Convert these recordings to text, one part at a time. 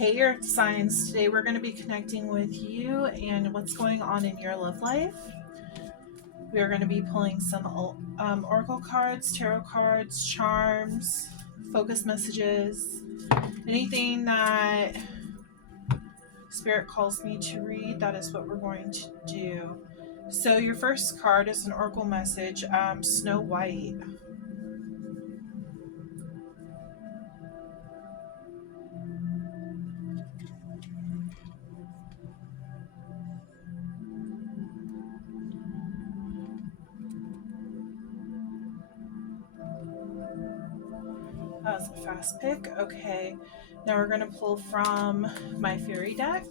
Hey Earth signs, today we're going to be connecting with you and what's going on in your love life. We are going to be pulling some oracle cards, tarot cards, charms, focus messages, anything that Spirit calls me to read, that is what we're going to do. So your first card is an oracle message, Snow White. That was a fast pick. Okay, now we're going to pull from my fairy deck.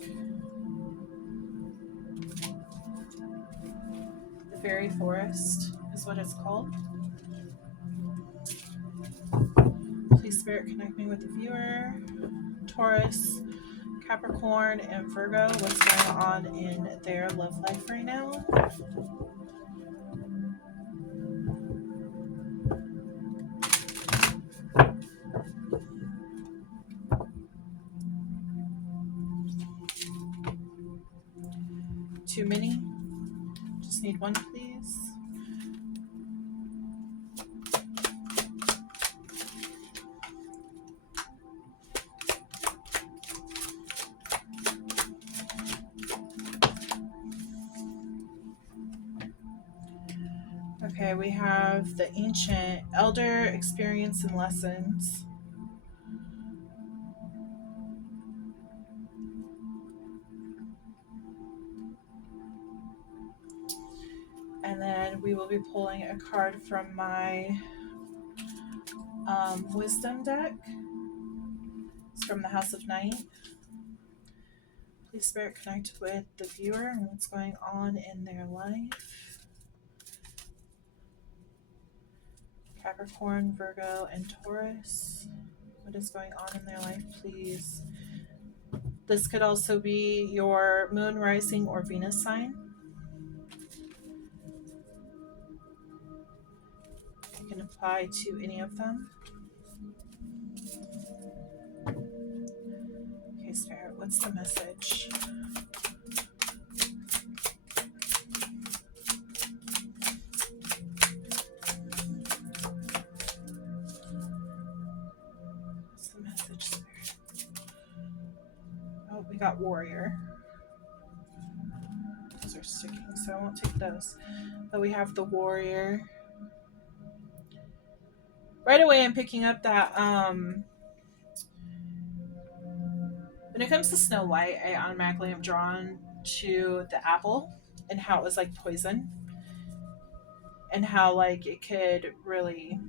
The Fairy Forest is what it's called. Please, Spirit, connect me with the viewer. Taurus, Capricorn, and Virgo. What's going on in their love life right now? Too many? Just need one, please. Okay, we have the Ancient Elder Experience and Lessons. And then we will be pulling a card from my Wisdom deck. It's from the House of Night. Please, Spirit, connect with the viewer and what's going on in their life. Capricorn, Virgo, and Taurus. What is going on in their life, please? This could also be your moon, rising, or Venus sign. You can apply to any of them. Okay, Spirit, what's the message? What's the message, Spirit? Oh, we got Warrior. Those are sticking, so I won't take those. But we have the Warrior. Right away, I'm picking up that when it comes to Snow White, I automatically am drawn to the apple and how it was like poison and how like it could really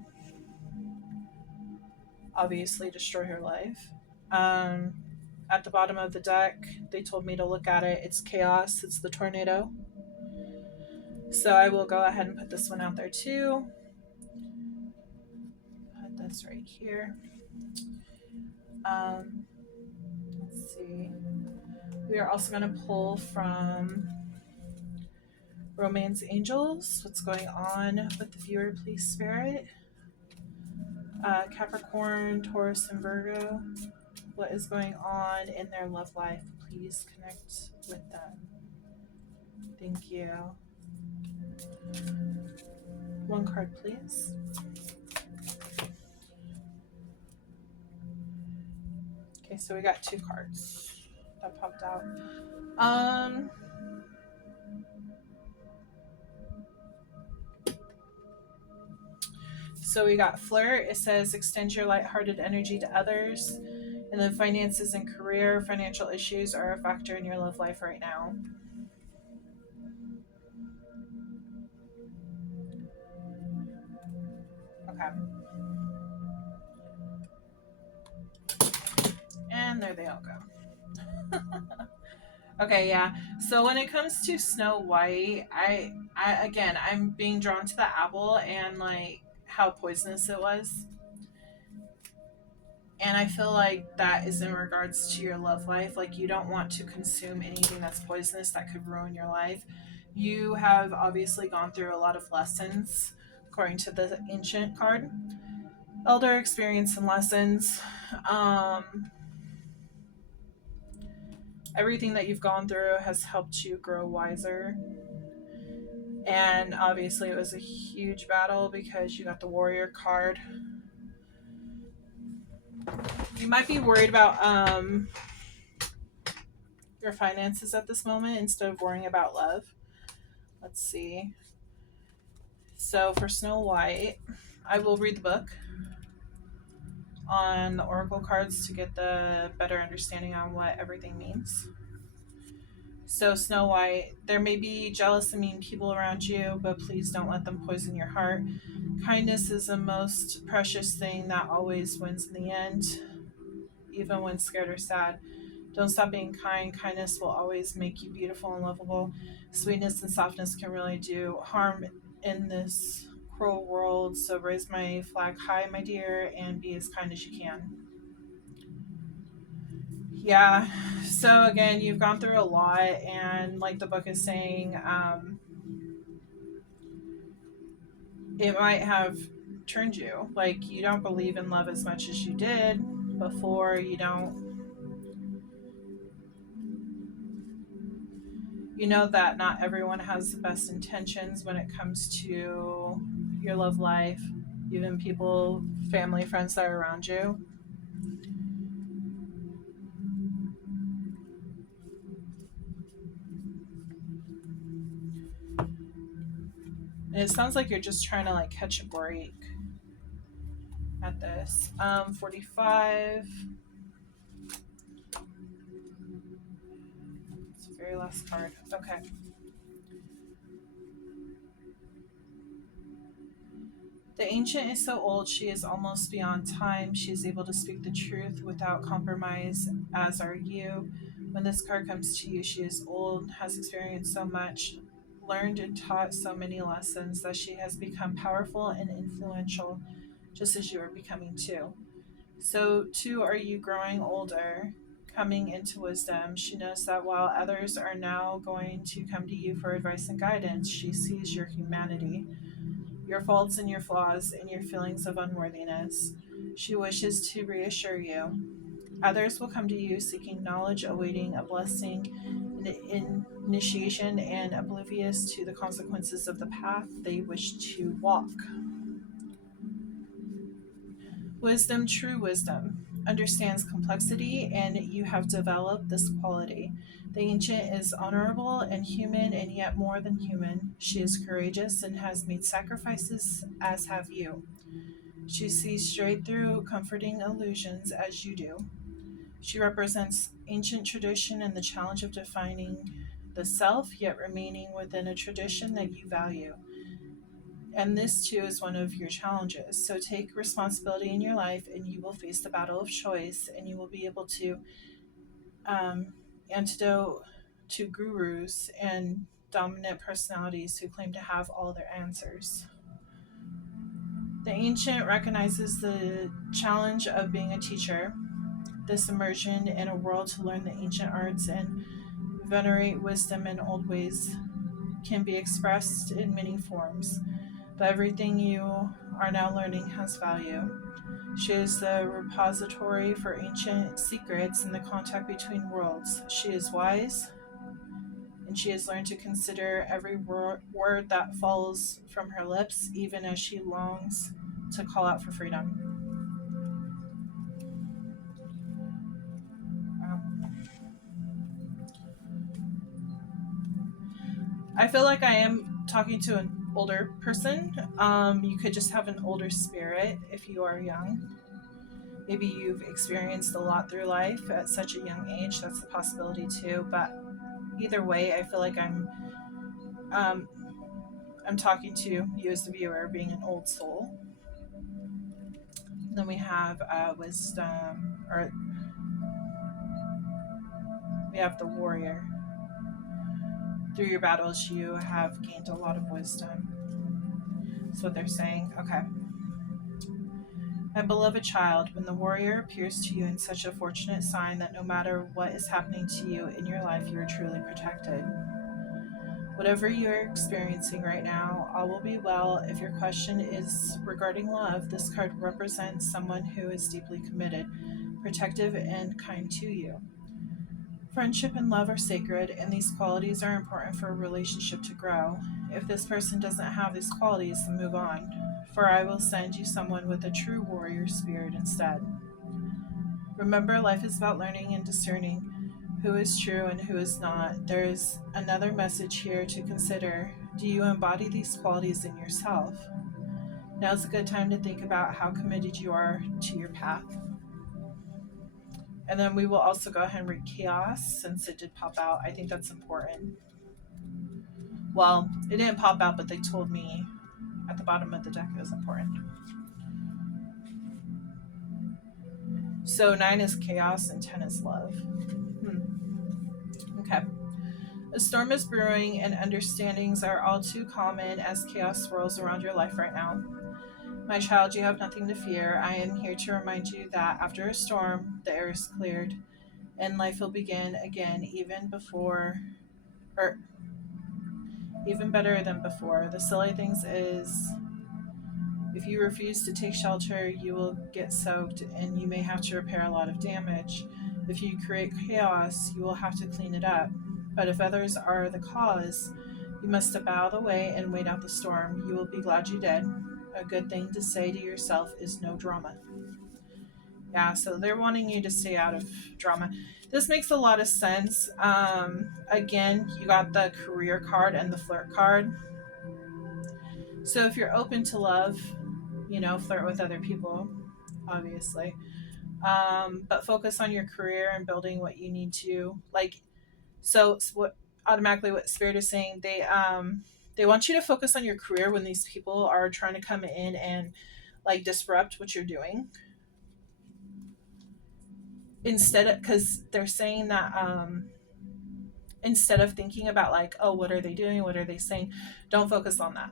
obviously destroy her life. At the bottom of the deck, they told me to look at it. It's chaos. It's the tornado. So I will go ahead and put this one out there too. Put this right here. Let's see. We are also going to pull from Romance Angels. What's going on with the viewer, please, Spirit? Capricorn, Taurus, and Virgo. What is going on in their love life? Please connect with them. Thank you. One card, please. Okay, so we got two cards that popped out. So we got Flirt. It says extend your lighthearted energy to others. And then finances and career, financial issues are a factor in your love life right now. Okay. And there they all go. Okay, yeah. So when it comes to Snow White, I again, I'm being drawn to the apple and like how poisonous it was. And I feel like that is in regards to your love life. Like you don't want to consume anything that's poisonous that could ruin your life. You have obviously gone through a lot of lessons, according to the Ancient card. Elder experience and lessons. Everything that you've gone through has helped you grow wiser. And obviously, it was a huge battle because you got the warrior card. You might be worried about your finances at this moment instead of worrying about love. Let's see. So for Snow White, I will read the book on the oracle cards to get the better understanding on what everything means. So Snow White, there may be jealous and mean people around you, but please don't let them poison your heart. Kindness is the most precious thing that always wins in the end, even when scared or sad. Don't stop being kind. Kindness will always make you beautiful and lovable. Sweetness and softness can really do harm in this cruel world. So raise my flag high, my dear, and be as kind as you can. Yeah. So again, you've gone through a lot, and like the book is saying, it might have turned you. Like you don't believe in love as much as you did before. You know that not everyone has the best intentions when it comes to your love life, even people, family, friends that are around you. And it sounds like you're just trying to like catch a break at this. 45. It's the very last card. Okay. The ancient is so old she is almost beyond time. She is able to speak the truth without compromise, as are you. When this card comes to you, she is old, has experienced so much, learned and taught so many lessons that she has become powerful and influential, just as you are becoming too. So, too, are you growing older, coming into wisdom? She knows that while others are now going to come to you for advice and guidance, she sees your humanity, your faults and your flaws, and your feelings of unworthiness. She wishes to reassure you. Others will come to you seeking knowledge, awaiting a blessing, an initiation, and oblivious to the consequences of the path they wish to walk. Wisdom, true wisdom, understands complexity, and you have developed this quality. The ancient is honorable and human, and yet more than human. She is courageous and has made sacrifices, as have you. She sees straight through comforting illusions, as you do. She represents ancient tradition and the challenge of defining the self, yet remaining within a tradition that you value. And this too is one of your challenges. So take responsibility in your life, and you will face the battle of choice, and you will be able to um, antidote to gurus and dominant personalities who claim to have all their answers. The ancient recognizes the challenge of being a teacher, this immersion in a world to learn the ancient arts and venerate wisdom in old ways can be expressed in many forms, but everything you are now learning has value. She is the repository for ancient secrets and the contact between worlds. She is wise, and she has learned to consider every word that falls from her lips, even as she longs to call out for freedom. Wow. I feel like I am talking to an older person. You could just have an older spirit if you are young. Maybe you've experienced a lot through life at such a young age. That's a possibility too. But either way, I feel like um, I'm talking to you as the viewer, being an old soul. Then we have wisdom, or we have the warrior. Through your battles, you have gained a lot of wisdom. That's what they're saying. Okay. My beloved child, when the warrior appears to you in such a fortunate sign that no matter what is happening to you in your life, you are truly protected. Whatever you're experiencing right now, all will be well. If your question is regarding love, this card represents someone who is deeply committed, protective, and kind to you. Friendship and love are sacred, and these qualities are important for a relationship to grow. If this person doesn't have these qualities, then move on, for I will send you someone with a true warrior spirit instead. Remember, life is about learning and discerning who is true and who is not. There is another message here to consider. Do you embody these qualities in yourself? Now's a good time to think about how committed you are to your path. And then we will also go ahead and read chaos since it did pop out. I think that's important. Well, it didn't pop out, but they told me at the bottom of the deck it was important. So 9 is chaos and 10 is love. Okay. A storm is brewing and understandings are all too common as chaos swirls around your life right now. My child, you have nothing to fear. I am here to remind you that after a storm, the air is cleared and life will begin again, even better than before. The silly things is, if you refuse to take shelter, you will get soaked and you may have to repair a lot of damage. If you create chaos, you will have to clean it up. But if others are the cause, you must step out of the way and wait out the storm. You will be glad you did. A good thing to say to yourself is no drama. Yeah, so they're wanting you to stay out of drama. This makes a lot of sense. Again, you got the career card and the flirt card. So if you're open to love, flirt with other people, obviously. But focus on your career and building what you need to. So what Spirit is saying, they want you to focus on your career when these people are trying to come in and disrupt what you're doing. Because they're saying that instead of thinking about what are they doing, what are they saying, don't focus on that.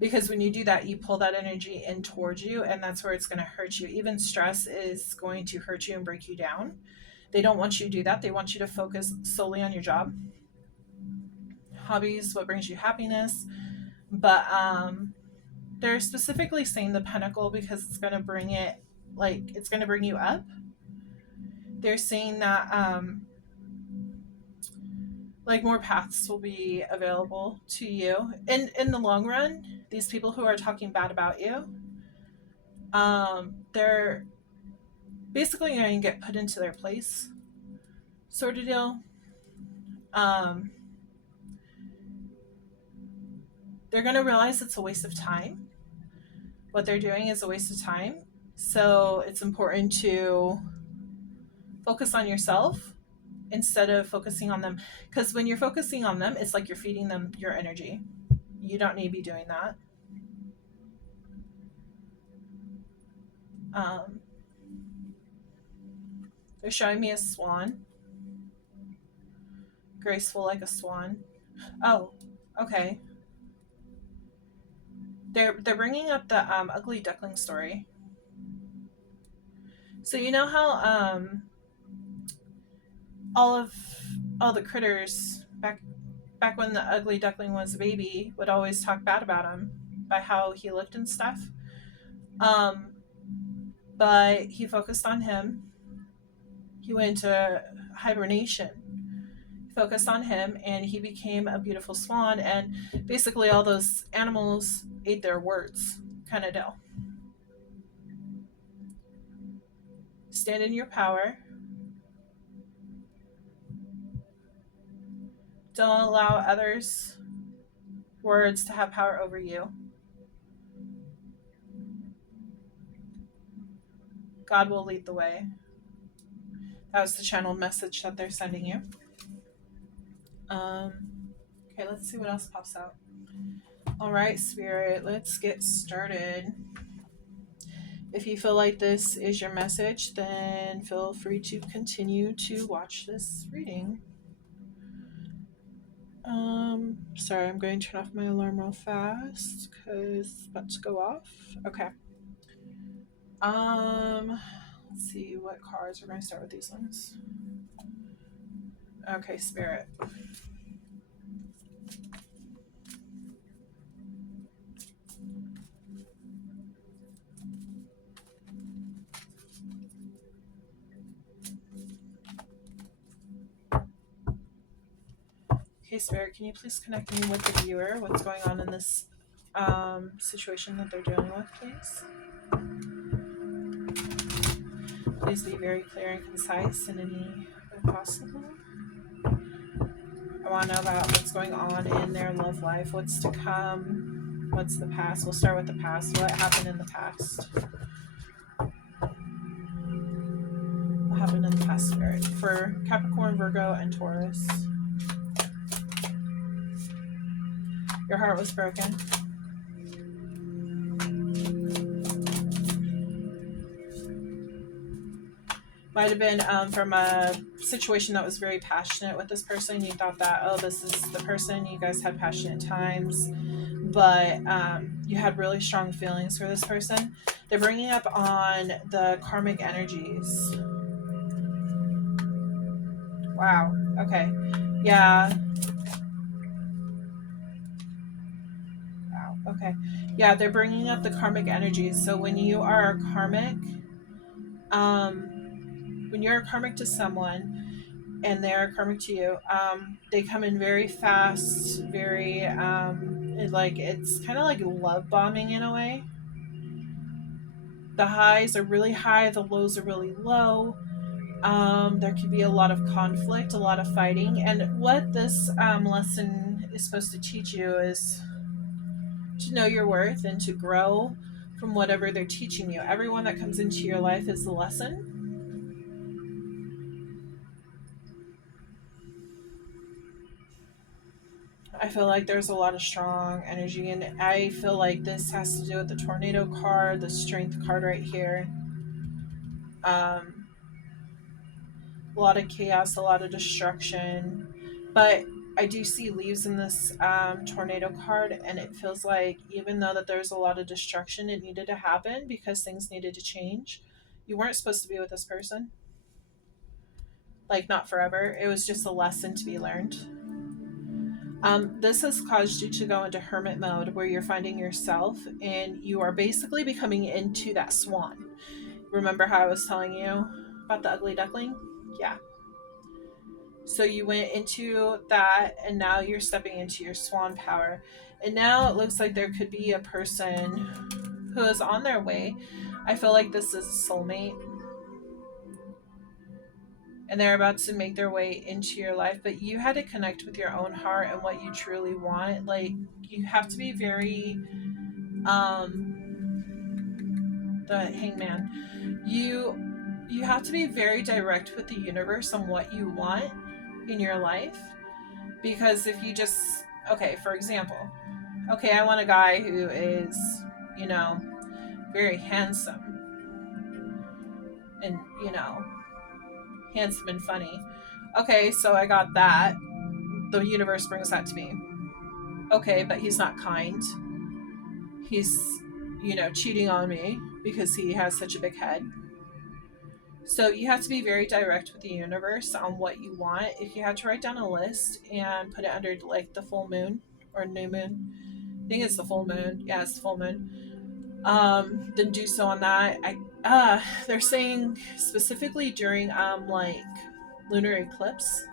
Because when you do that, you pull that energy in towards you, and that's where it's going to hurt you. Even stress is going to hurt you and break you down. They don't want you to do that. They want you to focus solely on your job. Hobbies, what brings you happiness. But they're specifically saying the Pentacle because it's going to bring you up. They're saying that more paths will be available to you. In the long run, these people who are talking bad about you, they're basically going to get put into their place, sort of deal. They're going to realize it's a waste of time. What they're doing is a waste of time. So it's important to focus on yourself instead of focusing on them. Because when you're focusing on them, it's like you're feeding them your energy. You don't need to be doing that. They're showing me a swan. Graceful like a swan. Oh, okay. They're bringing up the ugly duckling story. So you know how all the critters back when the ugly duckling was a baby would always talk bad about him by how he looked and stuff. But he focused on him. He went into hibernation. He focused on him, and he became a beautiful swan. And basically, all those animals ate their words, kind of deal. Stand in your power. Don't allow others' words to have power over you. God will lead the way. That was the channeled message that they're sending you. Okay, let's see what else pops out. All right, Spirit, let's get started. If you feel like this is your message, then feel free to continue to watch this reading. Sorry, I'm going to turn off my alarm real fast because it's about to go off. Okay. Let's see what cards. We're going to start with these ones. Okay, Spirit. Okay, Spirit, can you please connect me with the viewer? What's going on in this situation that they're dealing with, please? Please be very clear and concise in any way possible. I want to know about what's going on in their love life, what's to come, what's the past. We'll start with the past. What happened in the past? What happened in the past, Spirit? For Capricorn, Virgo, and Taurus. Your heart was broken. Might have been from a situation that was very passionate with this person. You thought that, oh, this is the person. You guys had passionate times, but you had really strong feelings for this person. They're bringing up on the karmic energies. Wow. Okay. Yeah. Wow. Okay. Yeah, they're bringing up the karmic energies. So when you are karmic, when you're karmic to someone and they're karmic to you, they come in very fast, very like it's kind of like love bombing in a way. The highs are really high, the lows are really low. There could be a lot of conflict, a lot of fighting, and what this lesson is supposed to teach you is to know your worth and to grow from whatever they're teaching you. Everyone that comes into your life is the lesson. I feel like there's a lot of strong energy, and I feel like this has to do with the tornado card, the strength card right here. A lot of chaos, a lot of destruction, but I do see leaves in this tornado card, and it feels like even though that there's a lot of destruction, it needed to happen because things needed to change. You weren't supposed to be with this person, like not forever. It was just a lesson to be learned. This has caused you to go into hermit mode where you're finding yourself and you are basically becoming into that swan. Remember how I was telling you about the ugly duckling? Yeah. So you went into that and now you're stepping into your swan power. And now it looks like there could be a person who is on their way. I feel like this is a soulmate. And they're about to make their way into your life, but you had to connect with your own heart and what you truly want. Like, you have to be very the hangman, you have to be very direct with the universe on what you want in your life, because if you just, okay, for example, okay, I want a guy who is, you know, very handsome and, you know, handsome and funny. Okay, so I got that. The universe brings that to me. Okay, but he's not kind. He's, you know, cheating on me because he has such a big head. So you have to be very direct with the universe on what you want. If you had to write down a list and put it under like the full moon or new moon, I think it's the full moon. Yeah, it's the full moon. Then do so on that. They're saying specifically during like lunar eclipse.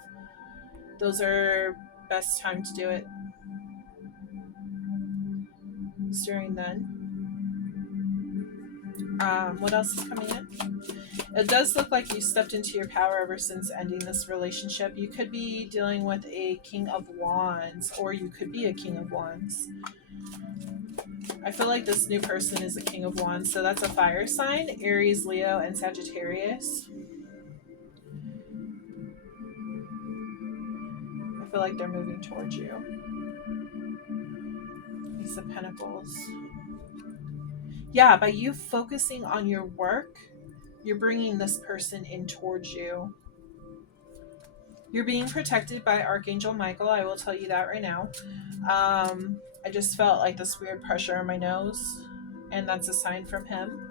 Those are best time to do it. It's during then. What else is coming in? It does look like you stepped into your power ever since ending this relationship. You could be dealing with a King of Wands, or you could be a King of Wands. I feel like this new person is a King of Wands, so that's a fire sign: Aries, Leo, and Sagittarius. I feel like they're moving towards you. Ace of Pentacles. Yeah, by you focusing on your work, you're bringing this person in towards you. You're being protected by Archangel Michael. I will tell you that right now. I just felt like this weird pressure on my nose, and that's a sign from him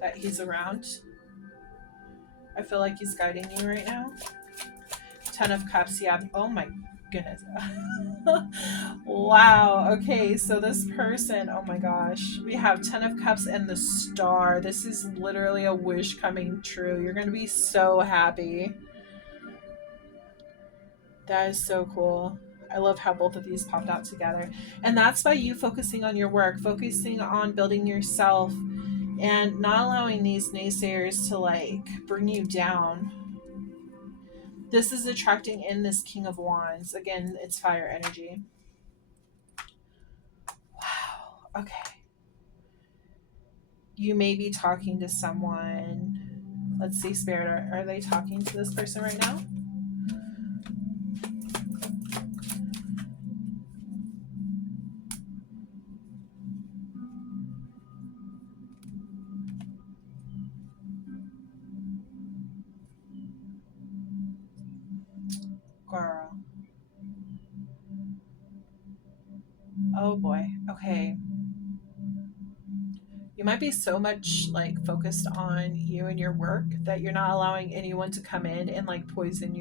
that he's around. I feel like he's guiding you right now. 10 of Cups. Yeah. Oh my goodness. Wow. Okay, so this person, oh my gosh, we have 10 of Cups and the Star. This is literally a wish coming true. You're going to be so happy. That is so cool. I love how both of these popped out together. And that's by you focusing on your work, focusing on building yourself, and not allowing these naysayers to like bring you down. This is attracting in this King of Wands. Again, it's fire energy. Wow. Okay. You may be talking to someone. Let's see, Spirit. Are they talking to this person right now? Girl. Oh boy. Okay. You might be so much like focused on you and your work that you're not allowing anyone to come in and like poison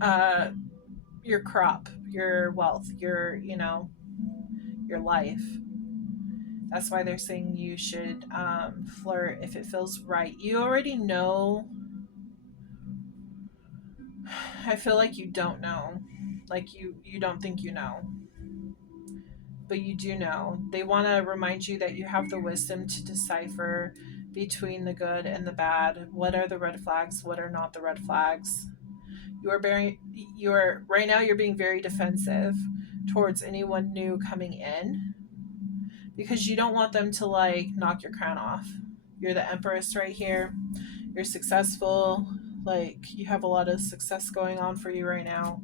uh your crop, your wealth, your life. That's why they're saying you should flirt if it feels right. You already know. I feel like you don't know. Like you don't think you know, but you do know. They want to remind you that you have the wisdom to decipher between the good and the bad. What are the red flags? What are not the red flags? You're right now you're being very defensive towards anyone new coming in because you don't want them to like knock your crown off. You're the empress right here. You're successful. Like you have a lot of success going on for you right now,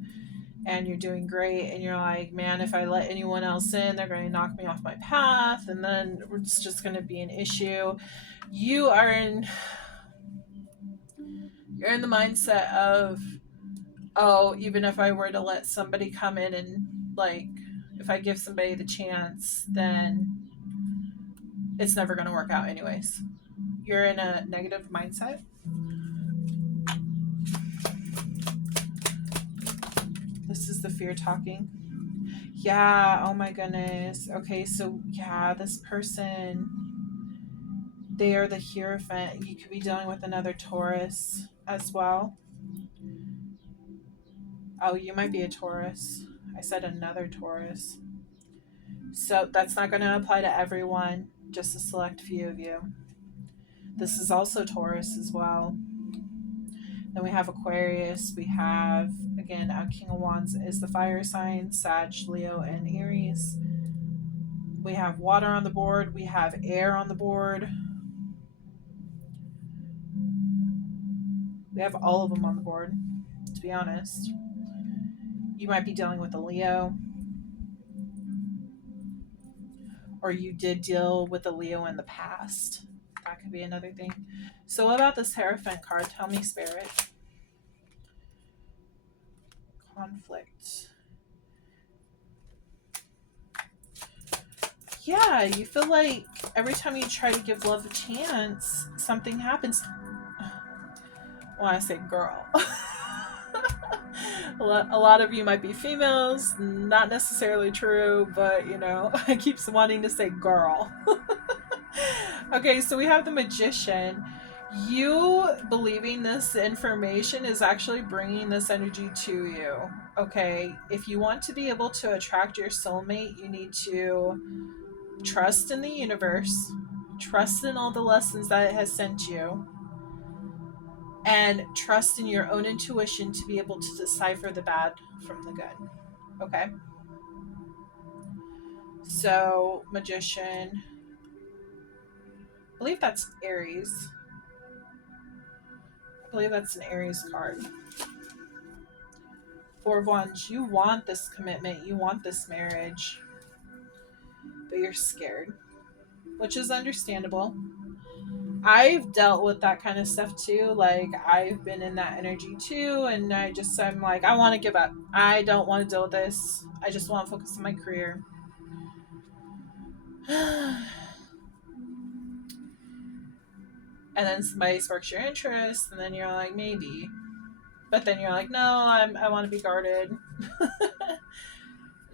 and you're doing great, and you're like, man, if I let anyone else in, they're going to knock me off my path, and then it's just going to be an issue. You are in you're in the mindset of, oh, even if I were to let somebody come in and like if I give somebody the chance, then it's never going to work out anyways. You're in a negative mindset. This is the fear talking. Yeah, oh my goodness. Okay, so yeah, this person, they are the Hierophant. You could be dealing with another Taurus as well. Oh, you might be a Taurus. I said another Taurus. So that's not going to apply to everyone, just a select few of you. This is also Taurus as well. Then we have Aquarius. We have, again, King of Wands is the fire sign, Sag, Leo, and Aries. We have water on the board. We have air on the board. We have all of them on the board, to be honest. You might be dealing with a Leo, or you did deal with a Leo in the past. That could be another thing. So, what about this Hierophant card? Tell me, Spirit. Conflict. Yeah, you feel like every time you try to give love a chance, something happens. Well, I say girl. A lot of you might be females, not necessarily true, but I keep wanting to say girl. Okay, so we have the Magician. You believing this information is actually bringing this energy to you. Okay, if you want to be able to attract your soulmate, you need to trust in the universe, trust in all the lessons that it has sent you, and trust in your own intuition to be able to decipher the bad from the good. Okay? So, Magician. I believe that's Aries. I believe that's an Aries card. Four of Wands. You want this commitment. You want this marriage. But you're scared. Which is understandable. I've dealt with that kind of stuff too. Like, I've been in that energy too. And I'm like, I want to give up. I don't want to deal with this. I just want to focus on my career. And then somebody sparks your interest, and then you're like, maybe. But then you're like, no, I want to be guarded.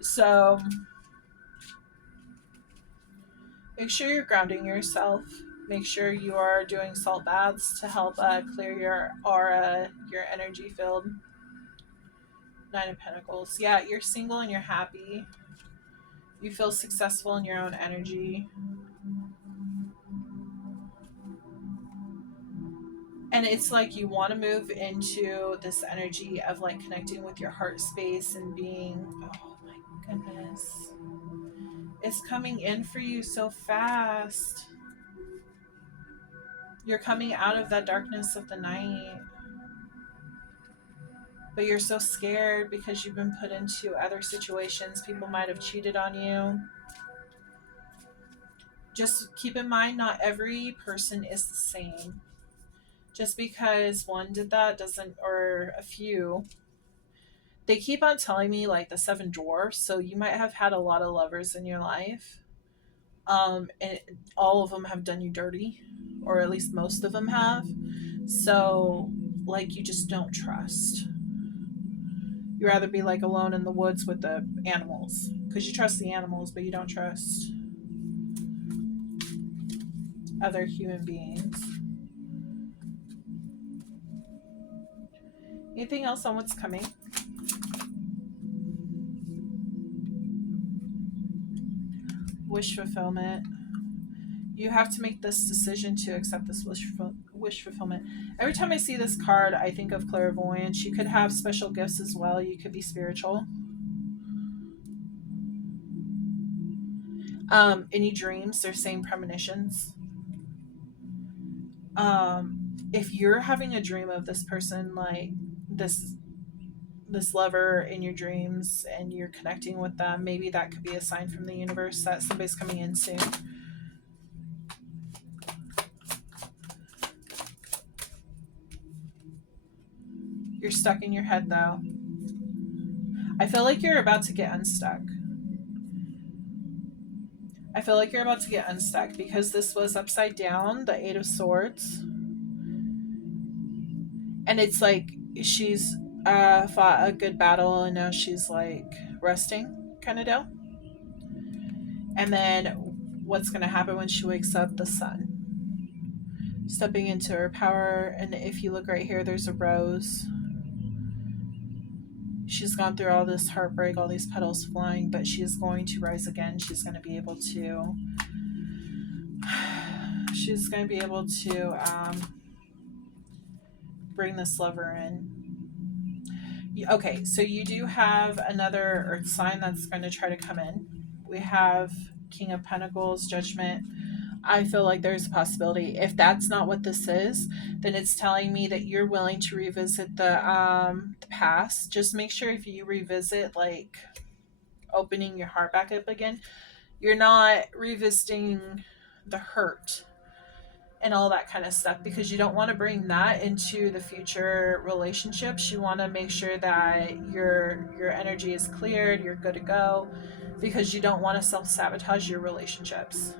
So make sure you're grounding yourself. Make sure you are doing salt baths to help clear your aura, your energy field. Nine of Pentacles. Yeah, you're single and you're happy. You feel successful in your own energy. And it's like you want to move into this energy of like connecting with your heart space and being, oh my goodness. It's coming in for you so fast. You're coming out of that darkness of the night. But you're so scared because you've been put into other situations. People might have cheated on you. Just keep in mind, not every person is the same. Just because one did that doesn't, or a few. They keep on telling me like the seven dwarfs, so you might have had a lot of lovers in your life. And all of them have done you dirty, or at least most of them have. So, like, you just don't trust. You rather be like alone in the woods with the animals because you trust the animals, but you don't trust other human beings. Anything else on what's coming? Wish fulfillment. You have to make this decision to accept this wish fulfillment. Every time I see this card, I think of clairvoyance. You could have special gifts as well. You could be spiritual. Any dreams, they're saying premonitions. If you're having a dream of this person, like this lover in your dreams, and you're connecting with them, maybe that could be a sign from the universe that somebody's coming in soon. You're stuck in your head though. I feel like you're about to get unstuck. Because this was upside down, the Eight of Swords. And it's like she's fought a good battle and now she's like resting kind of deal. And then what's going to happen when she wakes up? The sun. Stepping into her power. And if you look right here, there's a rose. She's gone through all this heartbreak, all these petals flying, but she is going to rise again. She's going to be able to bring this lover in. Okay, so you do have another earth sign that's going to try to come in. We have King of Pentacles, Judgment. I feel like there's a possibility. If that's not what this is, then it's telling me that you're willing to revisit the past. Just make sure if you revisit, like opening your heart back up again, you're not revisiting the hurt and all that kind of stuff, because you don't want to bring that into the future relationships. You want to make sure that your energy is cleared, you're good to go, because you don't want to self-sabotage your relationships.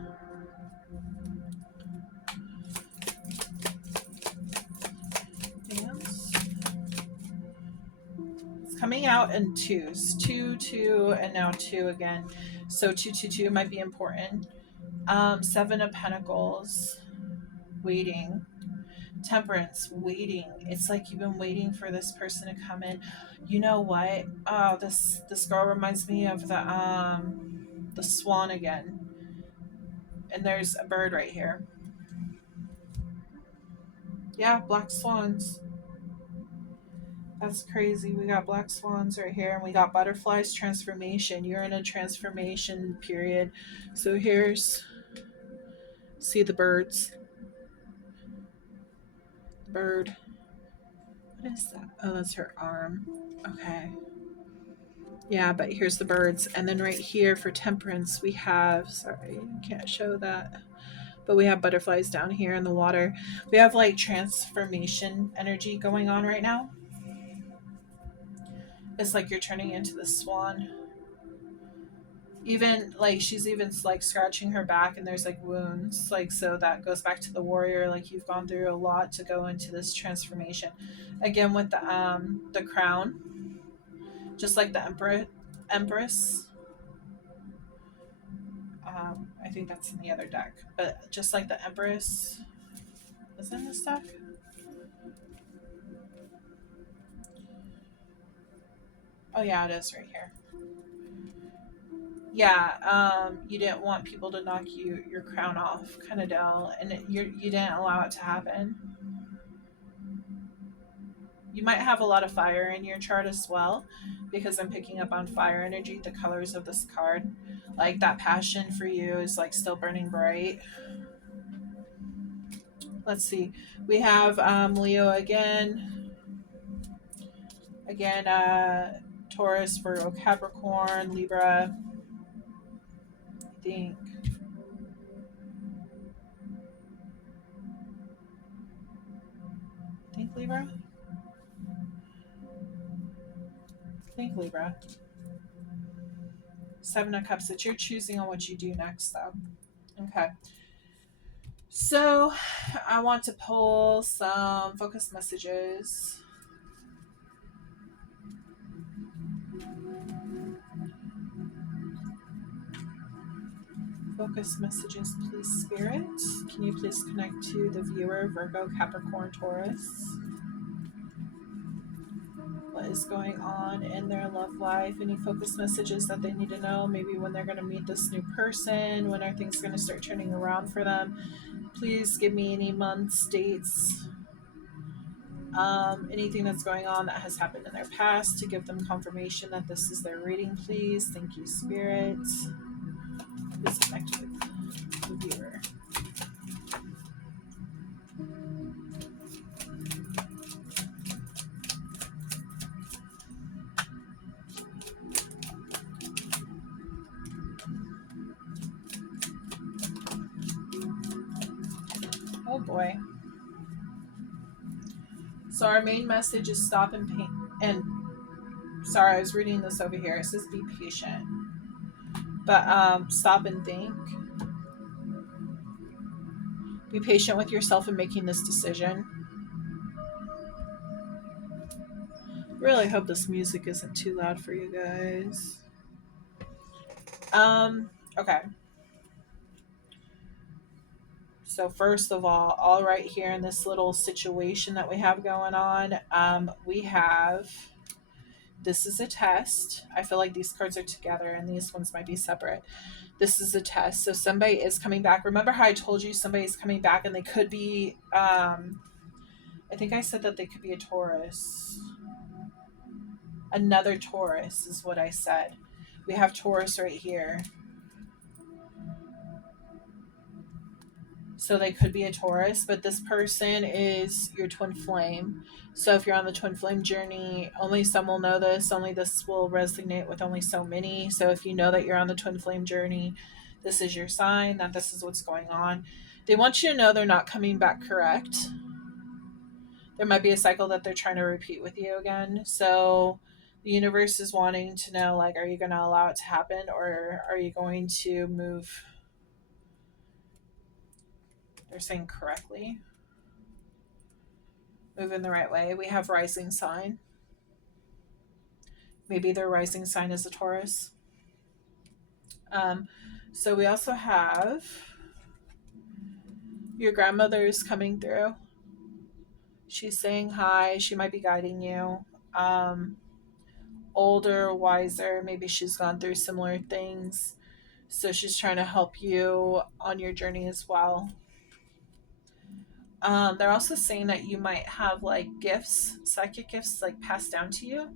It's coming out in twos. 2, 2, and now 2 again. So 2, 2, 2 might be important. Seven of Pentacles. Waiting. Temperance, waiting. It's like you've been waiting for this person to come in. You know what? This girl reminds me of the swan again. And there's a bird right here. Yeah, black swans. That's crazy. We got black swans right here, and we got butterflies, transformation. You're in a transformation period. So here's, see the birds. Bird. What is that? Oh, that's her arm. Okay. Yeah, but here's the birds. And then right here for temperance, we have, sorry, can't show that, but we have butterflies down here in the water. We have like transformation energy going on right now. It's like you're turning into the swan. Even like she's even like scratching her back and there's like wounds, like, so that goes back to the warrior. Like you've gone through a lot to go into this transformation. Again with the crown, just like the empress. I think that's in the other deck, but just like the empress was in this deck. Oh yeah, it is right here. Yeah, you didn't want people to knock your crown off, kind of deal, and you didn't allow it to happen. You might have a lot of fire in your chart as well, because I'm picking up on fire energy, the colors of this card. Like that passion for you is like still burning bright. Let's see. We have Leo again, Taurus, Virgo, Capricorn, Libra. I think Libra. I think Libra. Seven of Cups. It's your choosing on what you do next, though. Okay. So, I want to pull some focus messages. Focus messages, please, Spirit. Can you please connect to the viewer, Virgo, Capricorn, Taurus? What is going on in their love life? Any focus messages that they need to know? Maybe when they're going to meet this new person, when are things going to start turning around for them? Please give me any months, dates, anything that's going on that has happened in their past to give them confirmation that this is their reading, please. Thank you, Spirit. Please connect with the viewer. Oh boy. So our main message is stop and paint. And sorry, I was reading this over here. It says be patient, but stop and think. Be patient with yourself in making this decision. Really hope this music isn't too loud for you guys. Okay. So first of all right here in this little situation that we have going on, we have, this is a test. I feel like these cards are together and these ones might be separate. This is a test. So somebody is coming back. Remember how I told you somebody's coming back and they could be, I think I said that they could be a Taurus. Another Taurus is what I said. We have Taurus right here. So they could be a Taurus, but this person is your twin flame. So if you're on the twin flame journey, only some will know this. Only this will resonate with only so many. So if you know that you're on the twin flame journey, this is your sign that this is what's going on. They want you to know they're not coming back correct. There might be a cycle that they're trying to repeat with you again. So the universe is wanting to know, like, are you going to allow it to happen, or are you going to move, they're saying correctly, move in the right way. We have rising sign. Maybe their rising sign is a Taurus. So we also have your grandmother is coming through. She's saying hi. She might be guiding you. Older, wiser. Maybe she's gone through similar things. So she's trying to help you on your journey as well. They're also saying that you might have like gifts, psychic gifts, like passed down to you.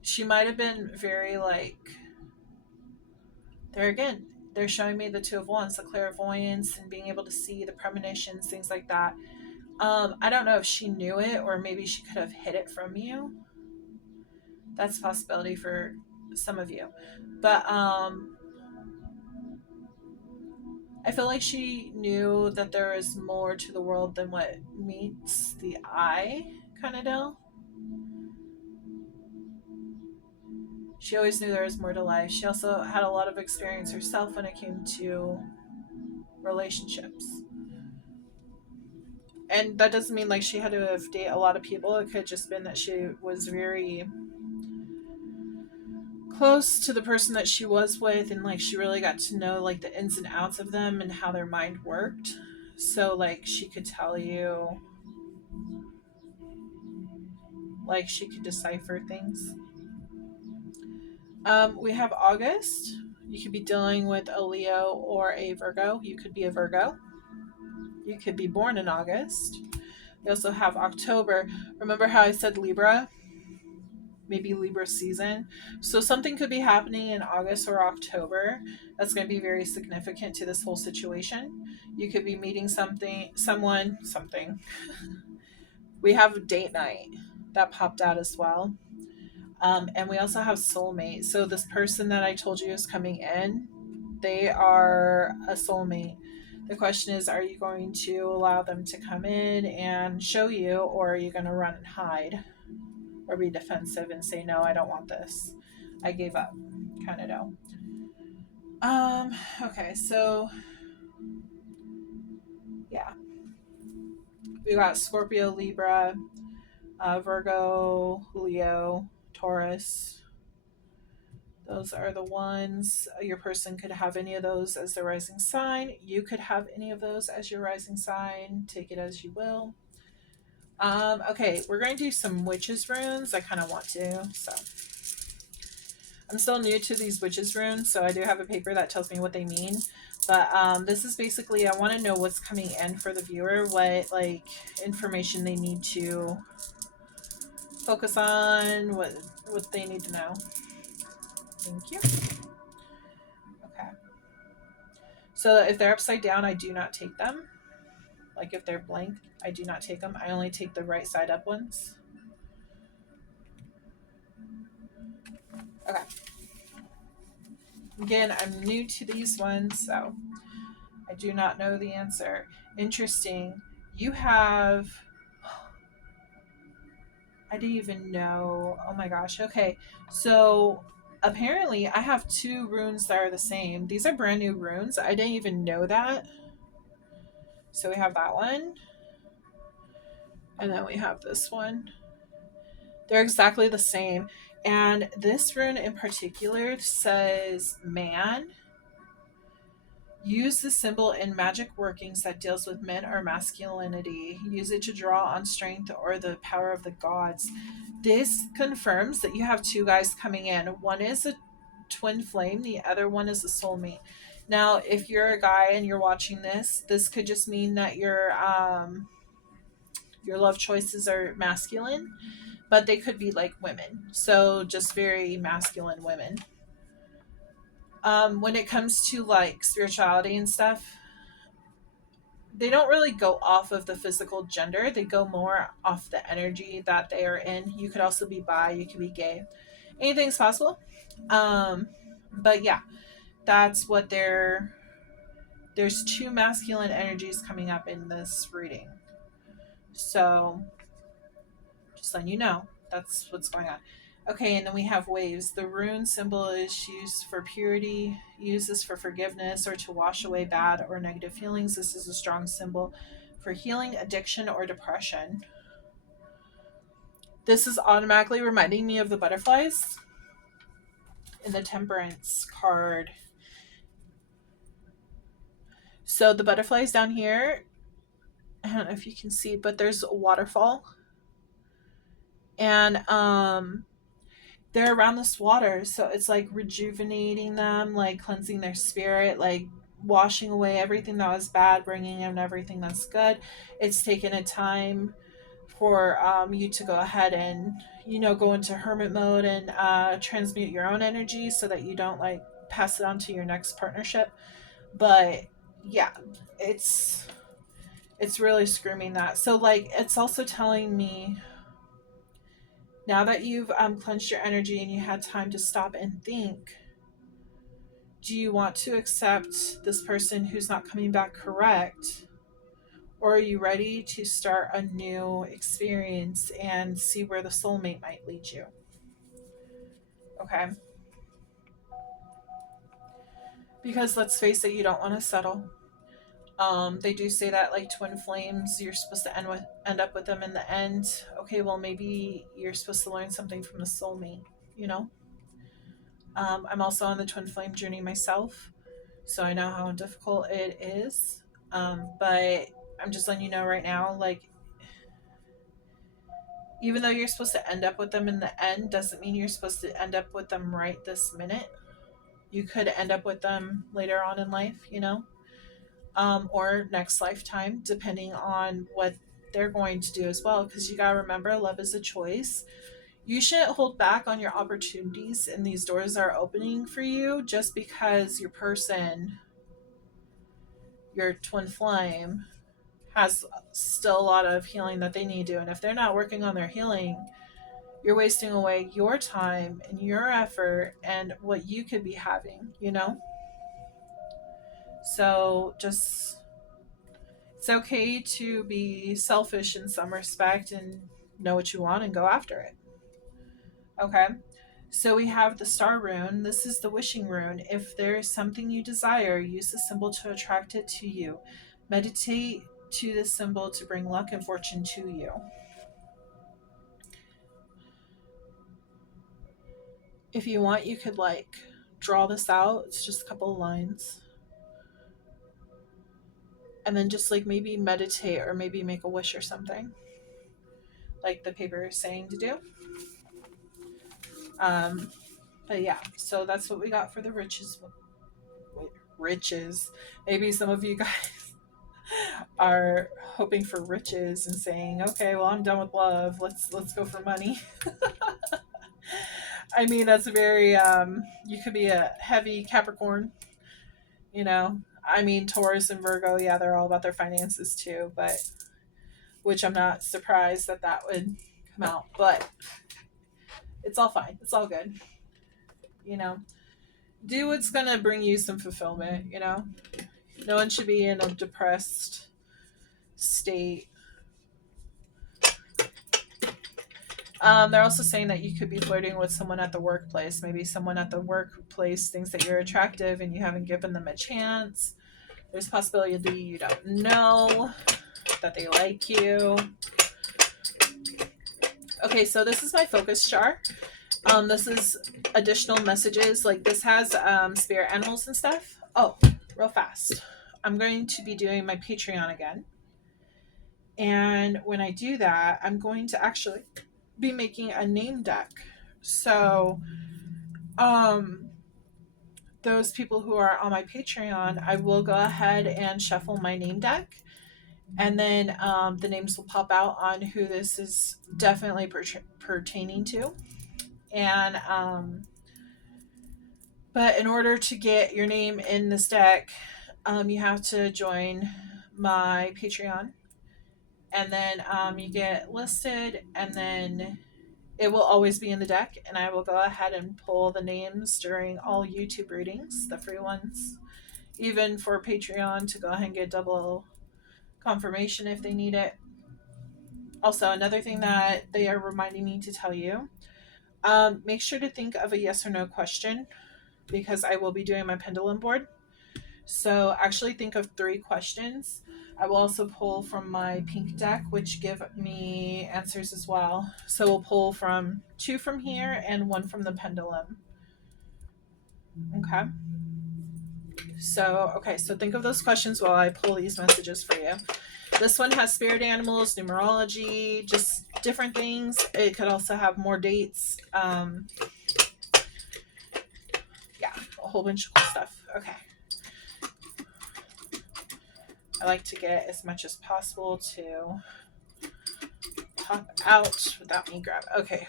She might have been very like, there again, they're showing me the Two of Wands, the clairvoyance and being able to see the premonitions, things like that. I don't know if she knew it or maybe she could have hid it from you. That's a possibility for some of you. But I feel like she knew that there is more to the world than what meets the eye, kind of deal. She always knew there was more to life. She also had a lot of experience herself when it came to relationships. And that doesn't mean like she had to have dated a lot of people. It could have just been that she was very close to the person that she was with, and like she really got to know like the ins and outs of them and how their mind worked. So like she could tell you like she could decipher things. We have August. You could be dealing with a Leo or a Virgo. You could be a Virgo. You could be born in August. We also have October. Remember how I said Libra? Maybe Libra season. So something could be happening in August or October that's going to be very significant to this whole situation. You could be meeting something. We have date night that popped out as well. And we also have soulmate. So this person that I told you is coming in, they are a soulmate. The question is, are you going to allow them to come in and show you, or are you going to run and hide or be defensive and say, no, I don't want this. I gave up. Kind of know. Okay, so yeah. We got Scorpio, Libra, Virgo, Leo, Taurus. Those are the ones. Your person could have any of those as their rising sign. You could have any of those as your rising sign. Take it as you will. Okay, we're going to do some witches runes. I kind of want to. So I'm still new to these witches runes, so I do have a paper that tells me what they mean. But this is basically, I want to know what's coming in for the viewer, what like information they need to focus on, what they need to know. Thank you. Okay. So if they're upside down, I do not take them. Like if they're blank, I do not take them. I only take the right side up ones. Okay. Again, I'm new to these ones, so I do not know the answer. Interesting. You have... I didn't even know. Oh my gosh. Okay. So apparently I have 2 runes that are the same. These are brand new runes. I didn't even know that. So we have that one. And then we have this one. They're exactly the same. And this rune in particular says man. Use the symbol in magic workings that deals with men or masculinity. Use it to draw on strength or the power of the gods. This confirms that you have 2 guys coming in. One is a twin flame, the other one is a soulmate. Now, if you're a guy and you're watching this, this could just mean that your love choices are masculine, but they could be like women. So just very masculine women. When it comes to like spirituality and stuff, they don't really go off of the physical gender. They go more off the energy that they are in. You could also be bi, you could be gay. Anything's possible. But yeah, that's what there's 2 masculine energies coming up in this reading. So just letting you know, that's what's going on. Okay, and then we have waves. The rune symbol is used for purity, uses for forgiveness or to wash away bad or negative feelings. This is a strong symbol for healing addiction or depression. This is automatically reminding me of the butterflies in the Temperance card. So the butterflies down here, I don't know if you can see, but there's a waterfall. And they're around this water, so it's like rejuvenating them, like cleansing their spirit, like washing away everything that was bad, bringing in everything that's good. It's taken a time for you to go ahead and go into hermit mode and transmute your own energy so that you don't like pass it on to your next partnership. But yeah, it's really screaming that. So like it's also telling me, now that you've cleansed your energy and you had time to stop and think, do you want to accept this person who's not coming back correct? Or are you ready to start a new experience and see where the soulmate might lead you? Okay. Because let's face it, you don't want to settle. They do say that like twin flames, you're supposed to end up with them in the end. Okay, well maybe you're supposed to learn something from the soulmate, you know? I'm also on the twin flame journey myself, so I know how difficult it is. But I'm just letting you know right now, like, Even though you're supposed to end up with them in the end, doesn't mean you're supposed to end up with them right this minute. You could end up with them later on in life, or next lifetime, depending on what they're going to do as well. Because you got to remember, love is a choice. You shouldn't hold back on your opportunities, and these doors are opening for you just because your person, your twin flame, has still a lot of healing that they need to do. And if they're not working on their healing, you're wasting away your time and your effort and what you could be having. So just, it's okay to be selfish in some respect and know what you want and go after it. Okay. So we have the star rune. This is the wishing rune. If there is something you desire, use the symbol to attract it to you. Meditate to the symbol to bring luck and fortune to you. If you want, you could draw this out. It's just a couple of lines. And then just maybe meditate or maybe make a wish or something. Like the paper is saying to do. But yeah, so that's what we got for the riches. Riches. Maybe some of you guys are hoping for riches and saying, okay, well, I'm done with love. Let's go for money. I mean, that's very, you could be a heavy Capricorn, I mean, Taurus and Virgo, yeah, they're all about their finances too, but which I'm not surprised that would come out, but it's all fine. It's all good. Do what's going to bring you some fulfillment, No one should be in a depressed state. They're also saying that you could be flirting with someone at the workplace. Maybe someone at the workplace thinks that you're attractive and you haven't given them a chance. There's a possibility you don't know that they like you. Okay, so this is my focus jar. This is additional messages. This has spirit animals and stuff. Oh, real fast. I'm going to be doing my Patreon again. And when I do that, I'm going to actually be making a name deck. So, those people who are on my Patreon, I will go ahead and shuffle my name deck. And then the names will pop out on who this is definitely pertaining to. And, but in order to get your name in this deck, you have to join my Patreon. And then you get listed, and then it will always be in the deck. And I will go ahead and pull the names during all YouTube readings, the free ones, even for Patreon, to go ahead and get double confirmation if they need it. Also, another thing that they are reminding me to tell you, make sure to think of a yes or no question, because I will be doing my pendulum board. So actually think of 3 questions. I will also pull from my pink deck, which give me answers as well. So we'll pull from 2 from here and 1 from the pendulum. Okay. So think of those questions while I pull these messages for you. This one has spirit animals, numerology, just different things. It could also have more dates. Yeah, a whole bunch of cool stuff. Okay. I like to get as much as possible to pop out without me grabbing. Okay,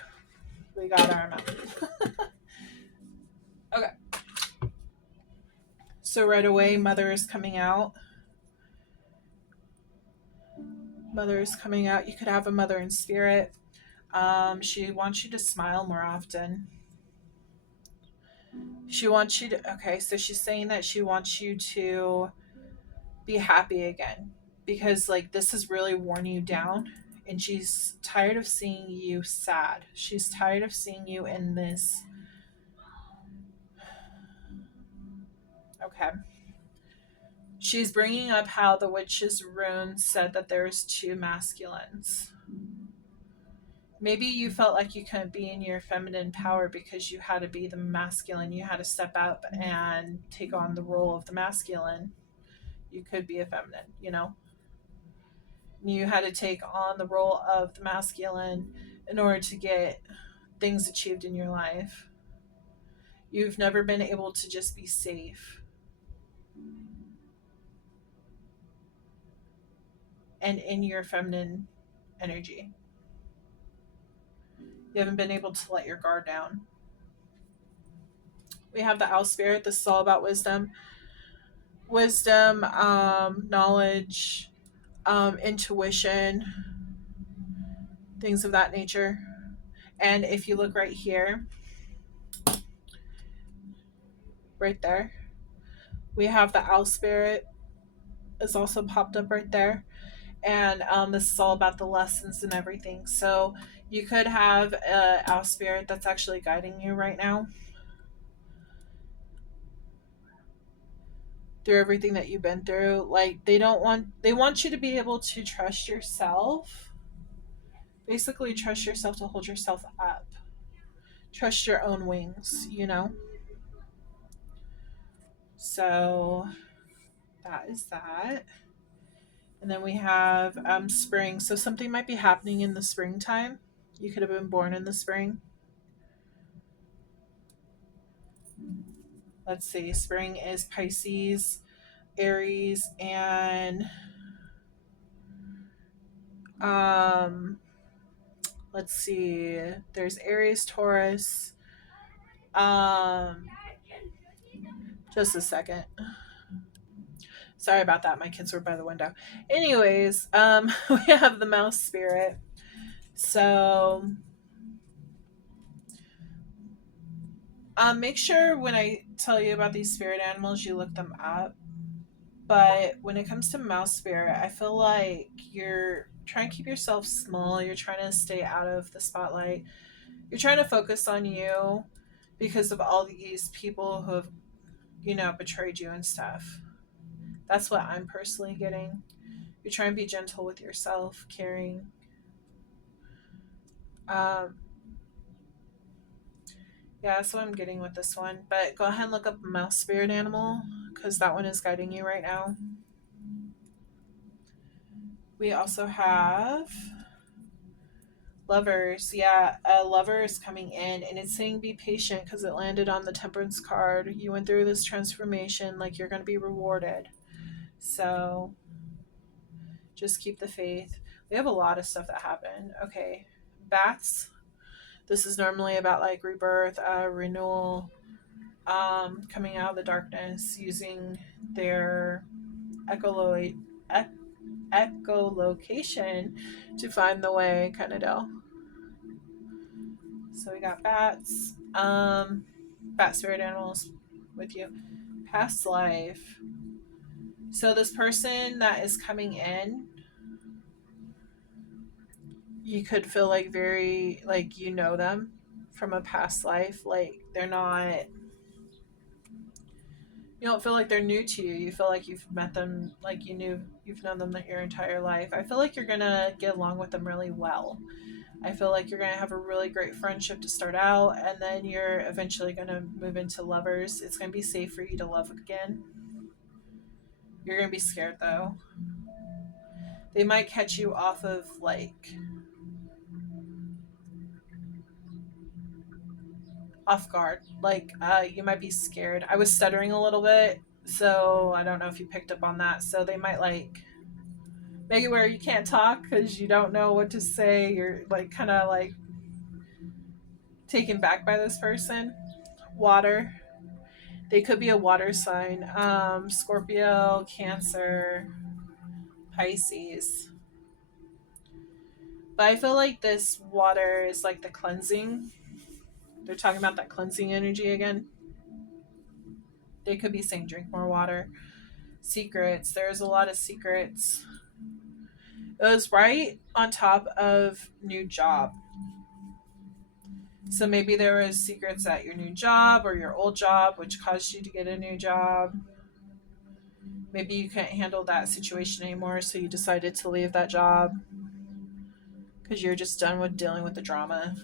we got our amount. Okay. So right away, Mother is coming out. Mother is coming out. You could have a mother in spirit. She wants you to smile more often. She wants you to, okay, so she's saying that she wants you to be happy again, because this has really worn you down, and she's tired of seeing you sad. She's tired of seeing you in this. Okay. She's bringing up how the witch's rune said that there's 2 masculines. Maybe you felt like you couldn't be in your feminine power because you had to be the masculine. You had to step up and take on the role of the masculine. You could be a feminine, You had to take on the role of the masculine in order to get things achieved in your life. You've never been able to just be safe and in your feminine energy. You haven't been able to let your guard down. We have the owl spirit. This is all about wisdom. Wisdom, knowledge, intuition, things of that nature. And if you look right here, right there, we have the owl spirit. It's also popped up right there. And this is all about the lessons and everything. So you could have a owl spirit that's actually guiding you right now through everything that you've been through. Like they want you to be able to trust yourself. Basically trust yourself to hold yourself up. Trust your own wings, you know? So that is that. And then we have spring. So something might be happening in the springtime. You could have been born in the spring. Let's see. Spring is Pisces, Aries, and let's see. There's Aries, Taurus. Just a second. Sorry about that. My kids were by the window. Anyways, we have the mouse spirit. So make sure when I tell you about these spirit animals, you look them up. But when it comes to mouse spirit, I feel like you're trying to keep yourself small. You're trying to stay out of the spotlight. You're trying to focus on you because of all these people who have, betrayed you and stuff. That's what I'm personally getting. You're trying to be gentle with yourself, caring. Um, yeah, that's what I'm getting with this one. But go ahead and look up mouse spirit animal because that one is guiding you right now. We also have lovers. Yeah, a lover is coming in and it's saying be patient because it landed on the temperance card. You went through this transformation, like you're going to be rewarded. So just keep the faith. We have a lot of stuff that happened. Okay, bats. This is normally about like rebirth, renewal, coming out of the darkness, using their echolocation to find the way, kind of deal. So we got bats, bat spirit animals with you. Past life. So this person that is coming in, you could feel like very like you know them from a past life. Like they're not, you don't feel like they're new to you. You feel like you've met them, like you've known them your entire life. I feel like you're gonna get along with them really well. I feel like you're gonna have a really great friendship to start out, and then you're eventually gonna move into lovers. It's gonna be safe for you to love again. You're gonna be scared though. They might catch you off of like off guard. Like you might be scared. I was stuttering a little bit, so I don't know if you picked up on that. So they might like make it where you can't talk because you don't know what to say. You're like kind of like taken back by this person. Water. They could be a water sign. Scorpio, Cancer, Pisces. But I feel like this water is like the cleansing. They're talking about that cleansing energy again. They could be saying drink more water. Secrets. There's a lot of secrets. It was right on top of new job. So maybe there was secrets at your new job or your old job, which caused you to get a new job. Maybe you couldn't handle that situation anymore, so you decided to leave that job because you're just done with dealing with the drama.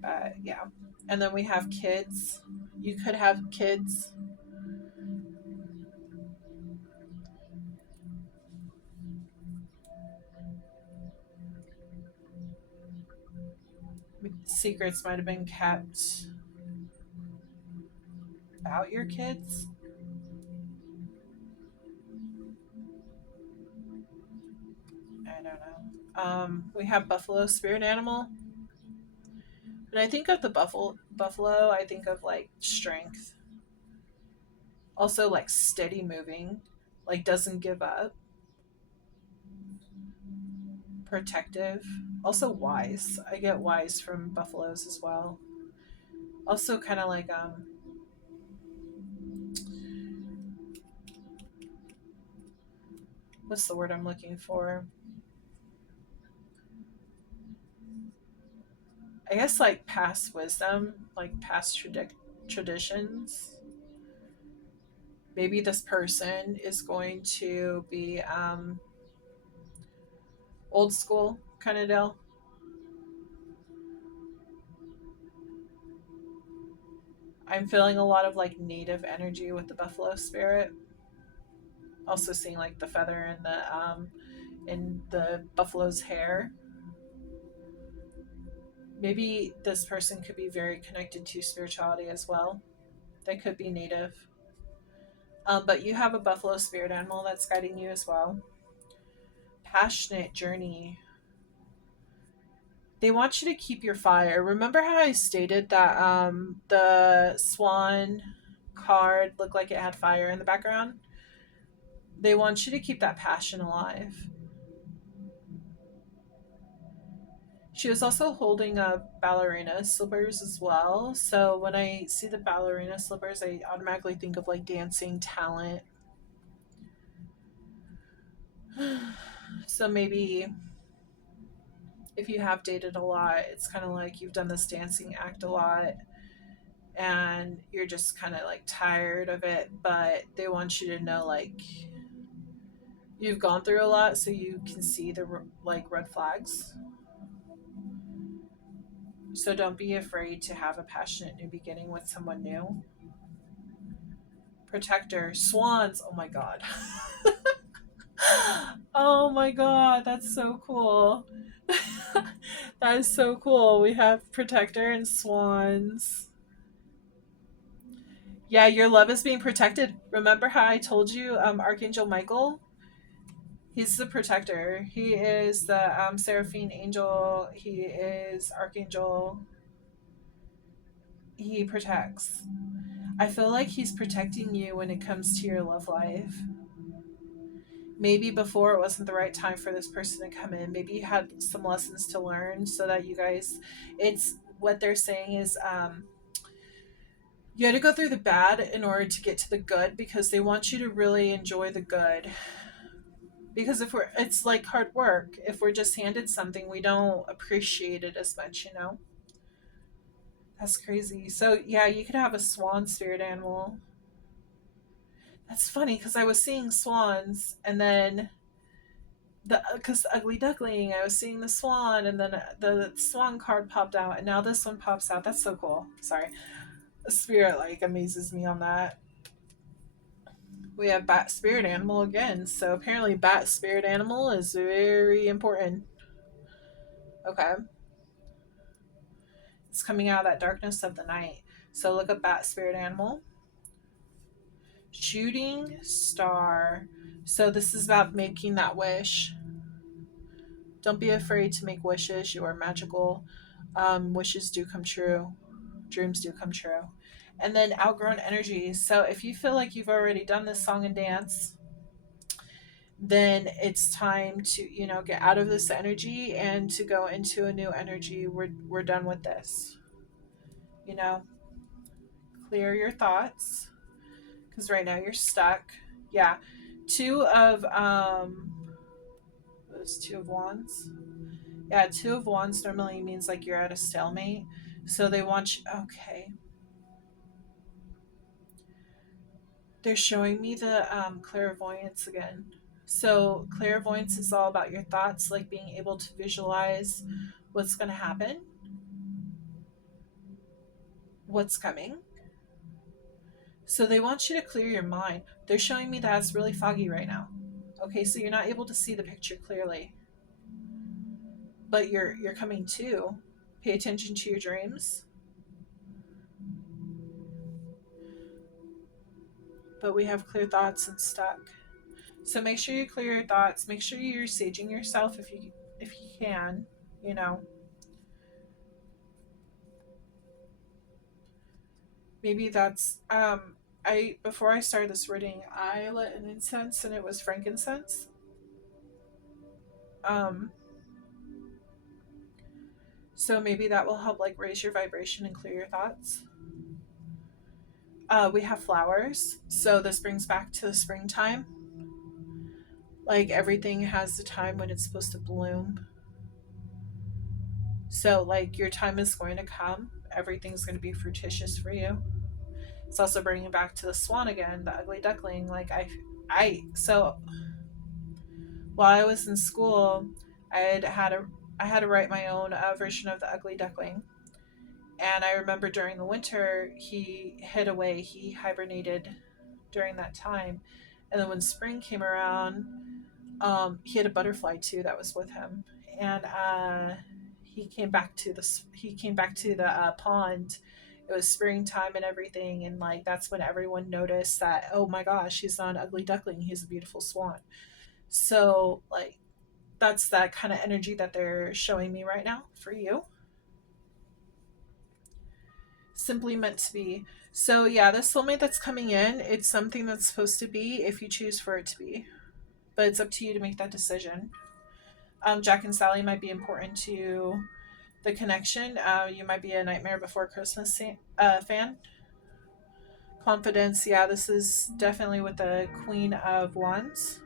But yeah. And then we have kids. You could have kids. secrets might have been kept about your kids. I don't know. We have buffalo spirit animal. When I think of the buffalo, I think of like strength. Also like steady moving, like doesn't give up, protective. Also wise. I get wise from buffaloes as well. Also kind of like what's the word I'm looking for? I guess like past wisdom, like past traditions. Maybe this person is going to be old school kind of deal. I'm feeling a lot of like native energy with the buffalo spirit. Also seeing like the feather in the buffalo's hair. Maybe this person could be very connected to spirituality as well. They could be native. But you have a buffalo spirit animal that's guiding you as well. Passionate journey. They want you to keep your fire. Remember how I stated that the swan card looked like it had fire in the background? They want you to keep that passion alive. She was also holding up ballerina slippers as well. So when I see the ballerina slippers, I automatically think of like dancing talent. So maybe if you have dated a lot, it's kind of like you've done this dancing act a lot and you're just kind of like tired of it, but they want you to know like you've gone through a lot so you can see the like red flags. So don't be afraid to have a passionate new beginning with someone new. Protector, swans. Oh my god. Oh my god, that's so cool. That is so cool. We have protector and swans. Yeah, your love is being protected. Remember how I told you Archangel Michael? He's the protector. He is the seraphine angel. He is archangel. He protects. I feel like he's protecting you when it comes to your love life. Maybe before it wasn't the right time for this person to come in. Maybe you had some lessons to learn so that you guys, it's what they're saying is you had to go through the bad in order to get to the good because they want you to really enjoy the good. Because if we're, it's like hard work. If we're just handed something, we don't appreciate it as much, you know? That's crazy. So, yeah, you could have a swan spirit animal. That's funny because I was seeing swans and then because ugly duckling, I was seeing the swan and then the swan card popped out and now this one pops out. That's so cool. Sorry. The spirit like amazes me on that. We have bat spirit animal again. So apparently bat spirit animal is very important. Okay. It's coming out of that darkness of the night. So look up bat spirit animal. Shooting star. So this is about making that wish. Don't be afraid to make wishes. You are magical. Wishes do come true. Dreams do come true. And then outgrown energies. So if you feel like you've already done this song and dance, then it's time to, you know, get out of this energy and to go into a new energy. We're done with this. You know, clear your thoughts because right now you're stuck. Yeah. Those two of wands. Yeah, two of wands normally means like you're at a stalemate. So they want you, okay. They're showing me the clairvoyance again. So clairvoyance is all about your thoughts, like being able to visualize what's going to happen, what's coming. So they want you to clear your mind. They're showing me that it's really foggy right now. Okay, so you're not able to see the picture clearly, but you're coming to. Pay attention to your dreams. But we have clear thoughts and stuck. So make sure you clear your thoughts. Make sure you're saging yourself if you can, you know. Maybe that's I before I started this reading, I lit an incense and it was frankincense. Um so maybe that will help like raise your vibration and clear your thoughts. We have flowers, so this brings back to the springtime. Like everything has the time when it's supposed to bloom. So like your time is going to come. Everything's going to be fruititious for you. It's also bringing back to the swan again, the ugly duckling. Like so while I was in school, I had to write my own version of the ugly duckling. And I remember during the winter, he hid away. He hibernated during that time. And then when spring came around, he had a butterfly too that was with him. And he came back to the pond. It was springtime and everything, and like that's when everyone noticed that, oh my gosh, he's not an ugly duckling, he's a beautiful swan. So like that's that kind of energy that they're showing me right now for you. Simply meant to be. So yeah, the soulmate that's coming in, it's something that's supposed to be if you choose for it to be, but it's up to you to make that decision. Jack and Sally might be important to the connection. You might be a Nightmare Before Christmas fan. Confidence, yeah, this is definitely with the Queen of Wands.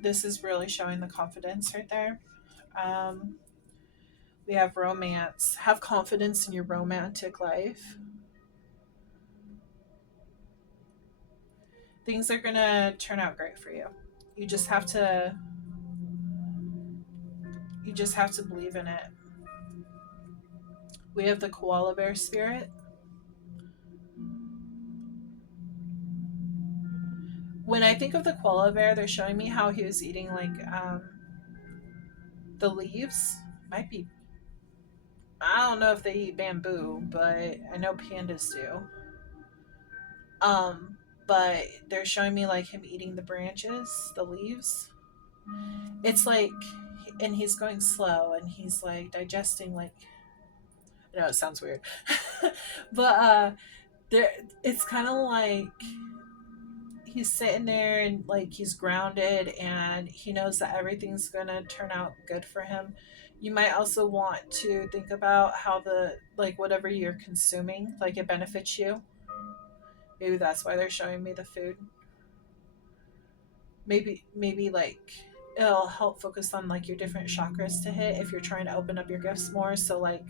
This is really showing the confidence right there. Um, we have romance. Have confidence in your romantic life. Things are gonna turn out great for you. You just have to believe in it. We have the koala bear spirit. When I think of the koala bear, they're showing me how he was eating like the leaves. Might be, I don't know if they eat bamboo, but I know pandas do. Um, but they're showing me like him eating the branches, the leaves. It's like, and he's going slow and he's like digesting like, I know it sounds weird, but there, it's kind of like he's sitting there and like he's grounded and he knows that everything's gonna turn out good for him. You might also want to think about how the like whatever you're consuming, like it benefits you. Maybe that's why they're showing me the food. Maybe like it'll help focus on like your different chakras to hit if you're trying to open up your gifts more. So like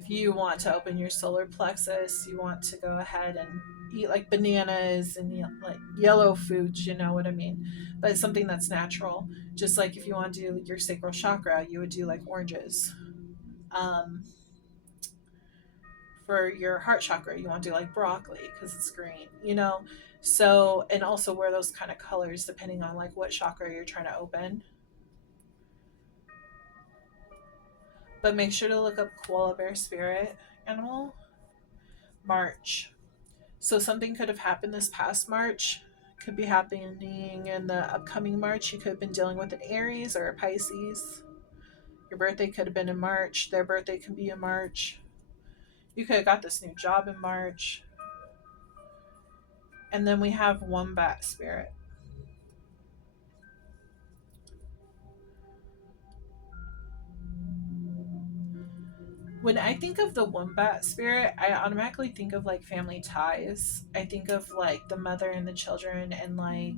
if you want to open your solar plexus, you want to go ahead and eat like bananas and like yellow foods, you know what I mean? But it's something that's natural. Just like if you want to do your sacral chakra, you would do like oranges. Um, for your heart chakra, you want to do like broccoli because it's green, you know? So, and also wear those kind of colors depending on like what chakra you're trying to open. But make sure to look up koala bear spirit animal. March. So something could have happened this past March, could be happening in the upcoming March. You could have been dealing with an Aries or a Pisces. Your birthday could have been in March. Their birthday could be in March. You could have got this new job in March. And then we have wombat spirit. When I think of the wombat spirit, I automatically think of like family ties. I think of like the mother and the children and like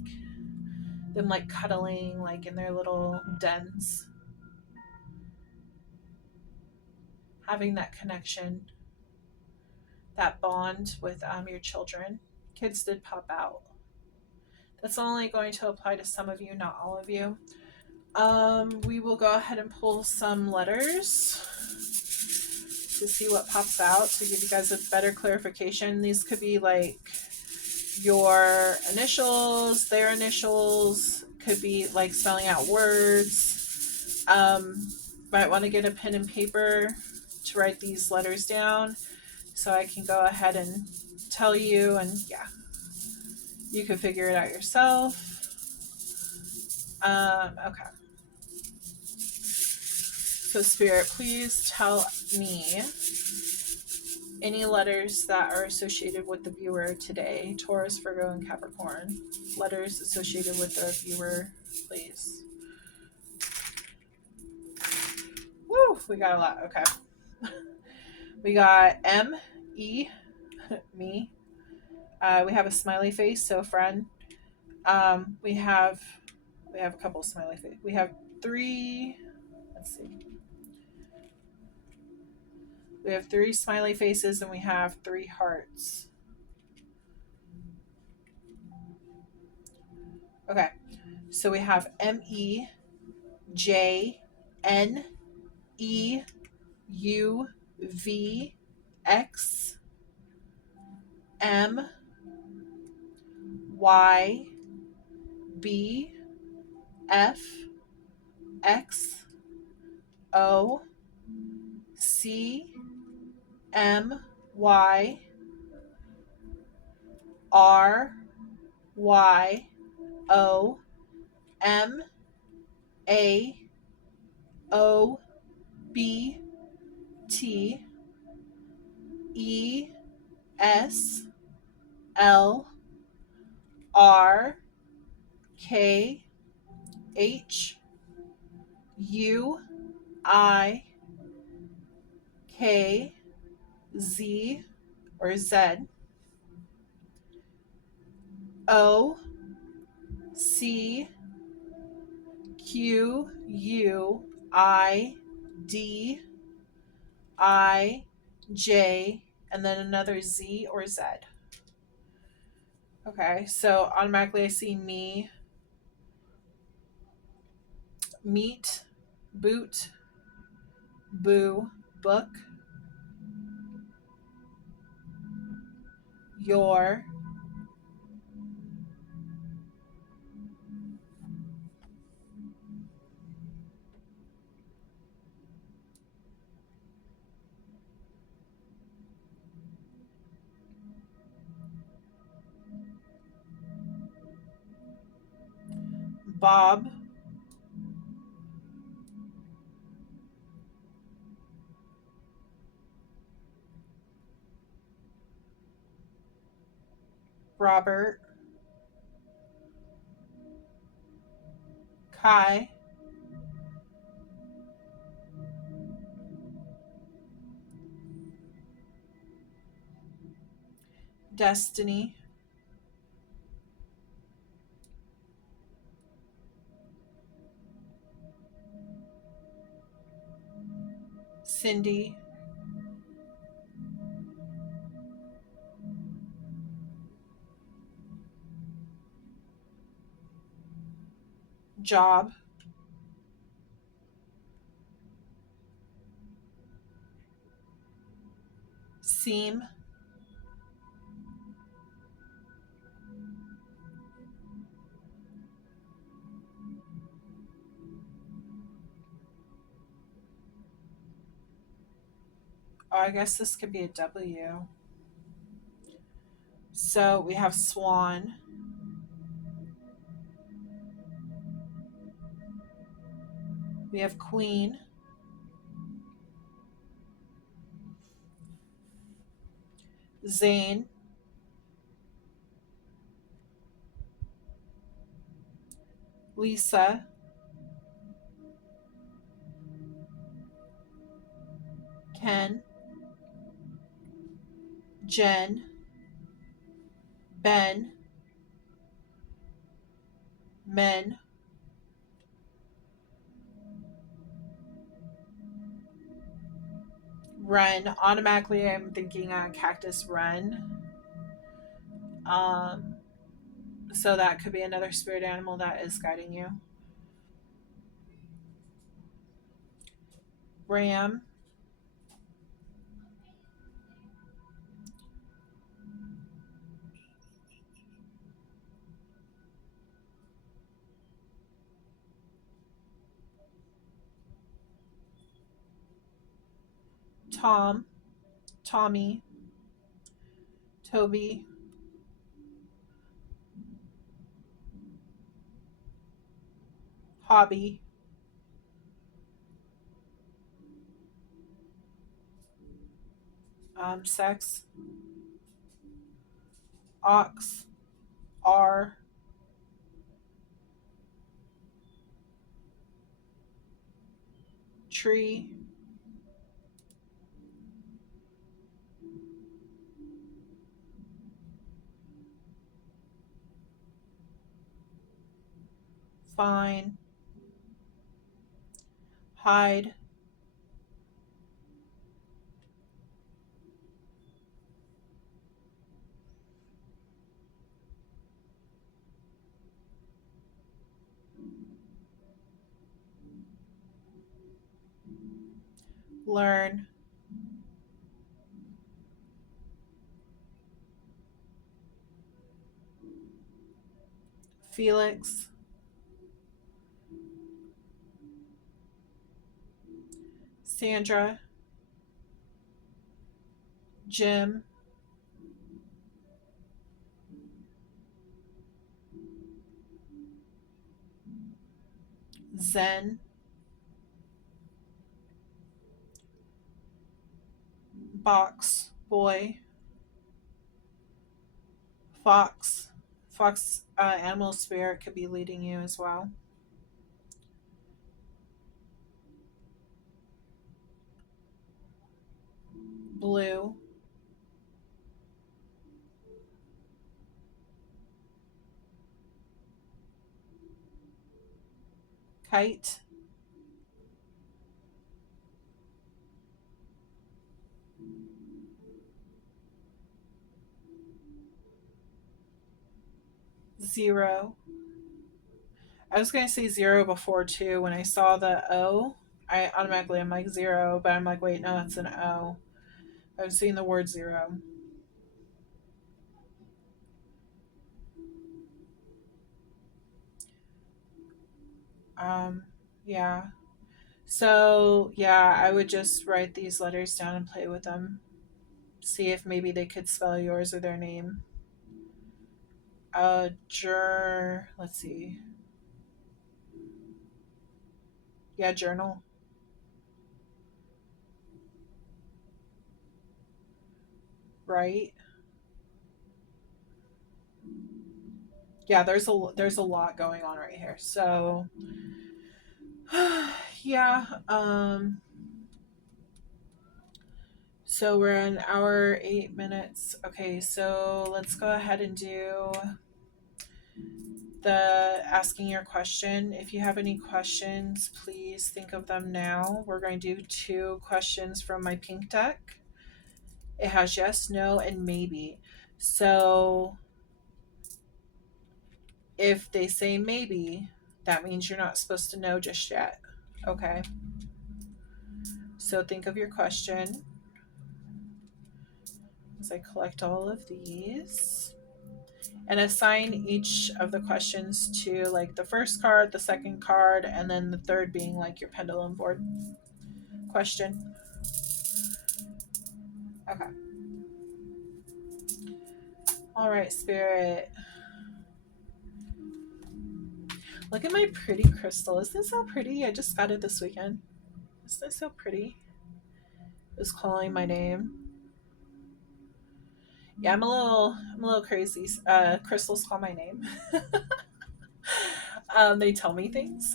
them like cuddling like in their little dens. Having that connection, that bond with your children. Kids did pop out. That's only going to apply to some of you, not all of you. We will go ahead and pull some letters to see what pops out to give you guys a better clarification. These could be like your initials, their initials, could be like spelling out words. might want to get a pen and paper to write these letters down so I can go ahead and tell you, and yeah, you can figure it out yourself. Okay. So Spirit, please tell me any letters that are associated with the viewer today. Taurus, Virgo, and Capricorn. Letters associated with the viewer, please. Woo, we got a lot. Okay. We got M, E, me. We have a smiley face, so friend. We have a couple smiley faces. We have 3. Let's see. We have 3 smiley faces, and we have 3 hearts. Okay, so we have MEJNEUV X OCMYORKHUIKZ or Z OCQUIDIJ and then another Z or Z. Okay, so automatically I see me, meet, boot, boo, book, your, Bob, Robert, Kai, Destiny, Cindy, job, seam, oh, I guess this could be a W. So we have Swan, we have Queen, Zane, Lisa, Ken, Jen, Ben, Men, Ren. Automatically, I'm thinking Cactus Ren. So that could be another spirit animal that is guiding you. Ram, Tom, Tommy, Toby, hobby, sex, ox, R, tree, fine, hide, learn, Felix, Sandra, Jim, Zen, box, boy, fox. Fox, animal spirit could be leading you as well. Blue, kite, zero. I was going to say zero before too. When I saw the O, I'm like zero, but I'm like, wait, no, that's an O. I've seen the word zero. Um, yeah. So, yeah, I would just write these letters down and play with them. See if maybe they could spell yours or their name. Let's see. Yeah, journal. Right? Yeah, there's a lot going on right here. So, yeah, so we're an hour, 8 minutes. Okay, so let's go ahead and do the asking your question. If you have any questions, please think of them now. We're going to do 2 questions from my pink deck. It has yes, no, and maybe. So if they say maybe, that means you're not supposed to know just yet. Okay. So think of your question as I collect all of these. And assign each of the questions to like the first card, the second card, and then the third being like your pendulum board question. Okay. All right, Spirit. Look at my pretty crystal. Isn't this so pretty? I just got it this weekend. Isn't this so pretty? It's calling my name. Yeah, I'm a little crazy. Crystals call my name. They tell me things.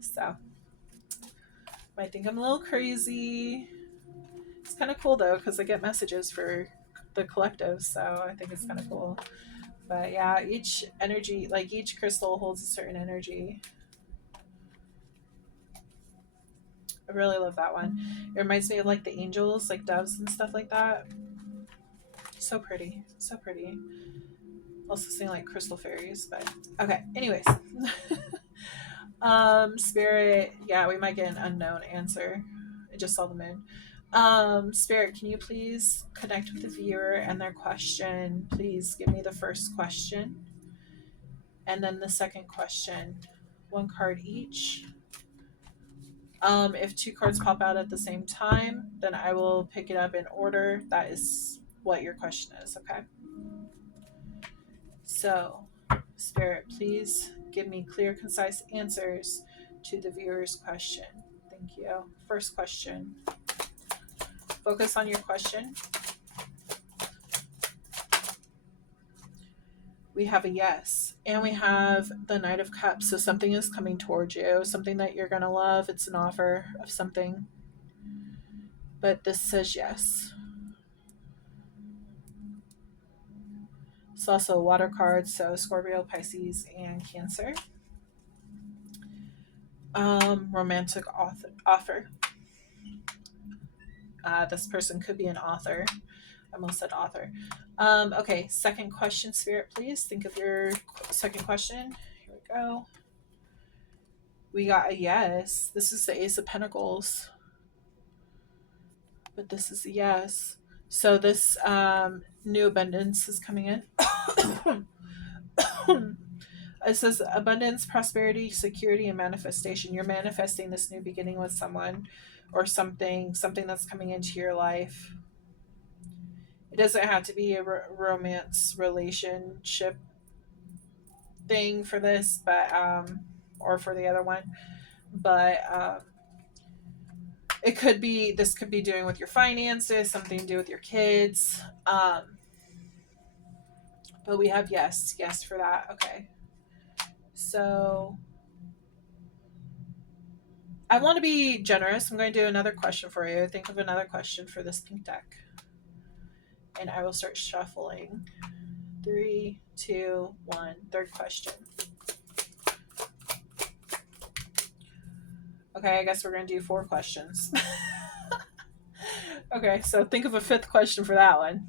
So I think I'm a little crazy. It's kind of cool though because I get messages for the collective, so I think it's kind of cool. But yeah, each energy, like each crystal holds a certain energy. I really love that one. It reminds me of like the angels, like doves and stuff like that. So pretty, so pretty. Also seeing like crystal fairies, but okay. Anyways, spirit. Yeah, we might get an unknown answer. I just saw the moon. Spirit, can you please connect with the viewer and their question? Please give me the first question and then the second question. 1 card each. If two cards pop out at the same time, then I will pick it up in order. That is what your question is, okay? So, Spirit, please give me clear, concise answers to the viewer's question. Thank you. First question. Focus on your question. We have a yes. And we have the Knight of Cups. So something is coming towards you, something that you're going to love. It's an offer of something. But this says yes. It's also a water card, so Scorpio, Pisces, and Cancer. Romantic offer. This person could be an author. I almost said author. Okay, second question, Spirit, please. Think of your second question. Here we go. We got a yes. This is the Ace of Pentacles. But this is a yes. So this new abundance is coming in. It says abundance, prosperity, security, and manifestation. You're manifesting this new beginning with someone or something that's coming into your life. It doesn't have to be a romance relationship thing for this, but or for the other one, but it could be, this could be doing with your finances, something to do with your kids. But we have yes for that. Okay. So I want to be generous. I'm going to do another question for you. Think of another question for this pink deck. And I will start shuffling. 3, 2, 1. Third question. Okay, I guess we're going to do 4 questions. Okay, so think of a 5th question for that one.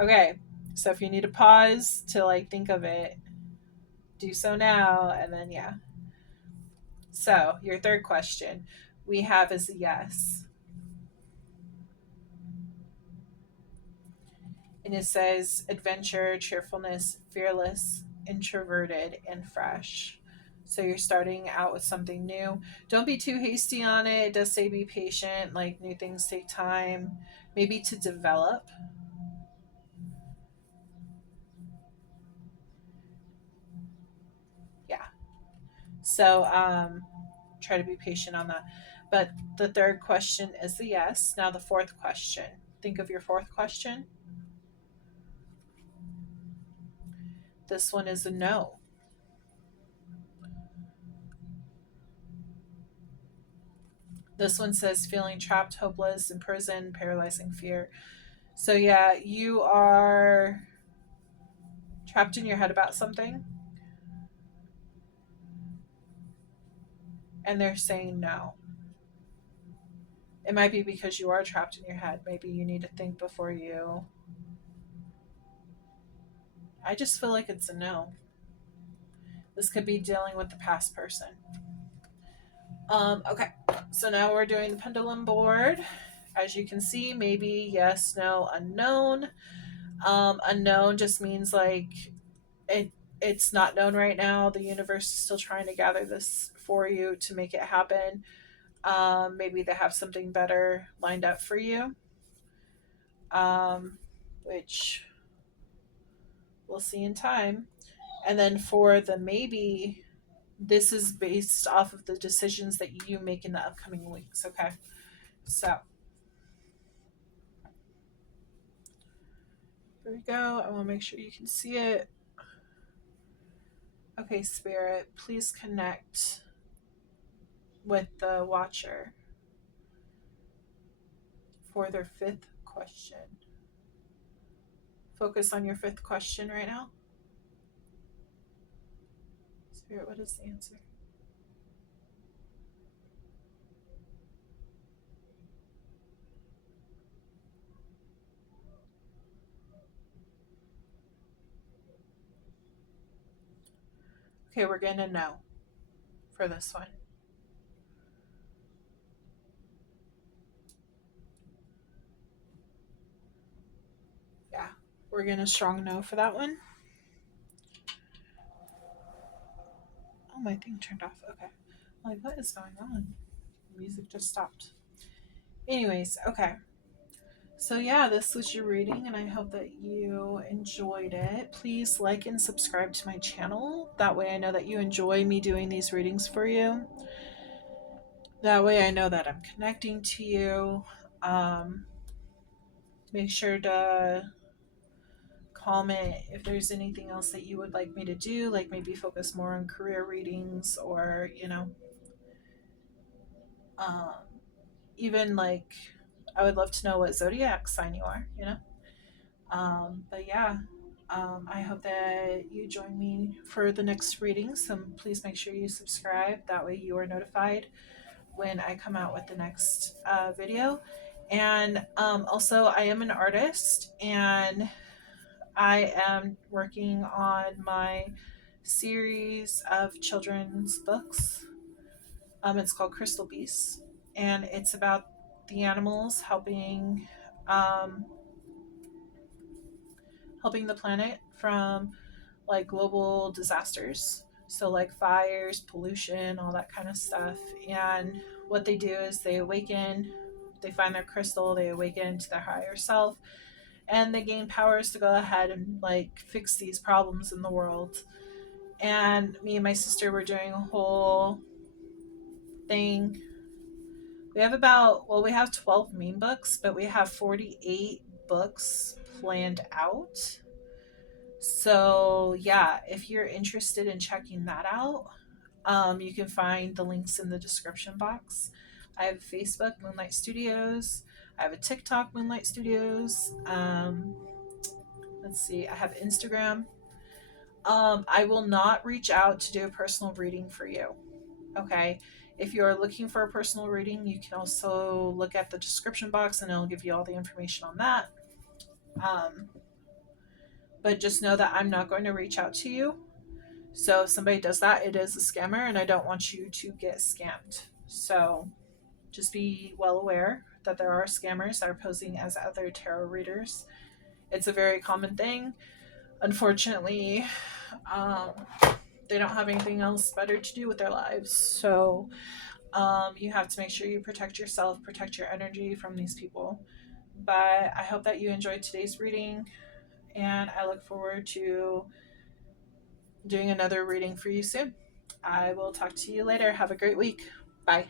Okay, so if you need a pause to like think of it, do so now, and then yeah. So your third question we have is a yes. And it says adventure, cheerfulness, fearless, introverted, and fresh. So you're starting out with something new. Don't be too hasty on it. It does say be patient. Like new things take time, maybe to develop. Yeah. So try to be patient on that. But the third question is the yes. Now the fourth question. Think of your fourth question. This one is a no. This one says feeling trapped, hopeless, imprisoned, paralyzing fear. So yeah, you are trapped in your head about something. And they're saying no. It might be because you are trapped in your head. Maybe you need to think before you. I just feel like it's a no. This could be dealing with the past person. Okay, so now we're doing the pendulum board. As you can see, maybe yes, no, unknown. Unknown just means like it's not known right now. The universe is still trying to gather this for you to make it happen. Maybe they have something better lined up for you, which we'll see in time. And then for the maybe, this is based off of the decisions that you make in the upcoming weeks. Okay, so there we go. I want to make sure you can see it. Okay, Spirit, please connect with the watcher for their 5th question. Focus on your 5th question right now. Spirit, what is the answer? Okay, we're going to know for this one. Yeah, we're going to strong no for that one. Oh, my thing turned off. Okay. Like, what is going on? Music just stopped. Anyways, okay. So yeah, this was your reading, and I hope that you enjoyed it. Please like and subscribe to my channel. That way I know that you enjoy me doing these readings for you. That way I know that I'm connecting to you. Make sure to comment if there's anything else that you would like me to do, like maybe focus more on career readings, or, um, even like I would love to know what zodiac sign you are. But yeah, I hope that you join me for the next reading. So please make sure you subscribe. That way you are notified when I come out with the next video. And also, I am an artist, and I am working on my series of children's books. It's called Crystal Beasts, and it's about the animals um, helping the planet from like global disasters. So like fires, pollution, all that kind of stuff. And what they do is they awaken, they find their crystal, they awaken to their higher self, and they gain powers to go ahead and like fix these problems in the world. And me and my sister were doing a whole thing. We have 12 meme books, but we have 48 books planned out. So, yeah, if you're interested in checking that out, you can find the links in the description box. I have Facebook, Moonlight Studios. I have a TikTok, Moonlight Studios. Let's see, I have Instagram. I will not reach out to do a personal reading for you. Okay. If you're looking for a personal reading, you can also look at the description box and it'll give you all the information on that. Um, but just know that I'm not going to reach out to you. So if somebody does that, it is a scammer, and I don't want you to get scammed. So just be well aware that there are scammers that are posing as other tarot readers. It's a very common thing. Unfortunately, um, they don't have anything else better to do with their lives. So you have to make sure you protect yourself, protect your energy from these people. But I hope that you enjoyed today's reading, and I look forward to doing another reading for you soon. I will talk to you later. Have a great week. Bye.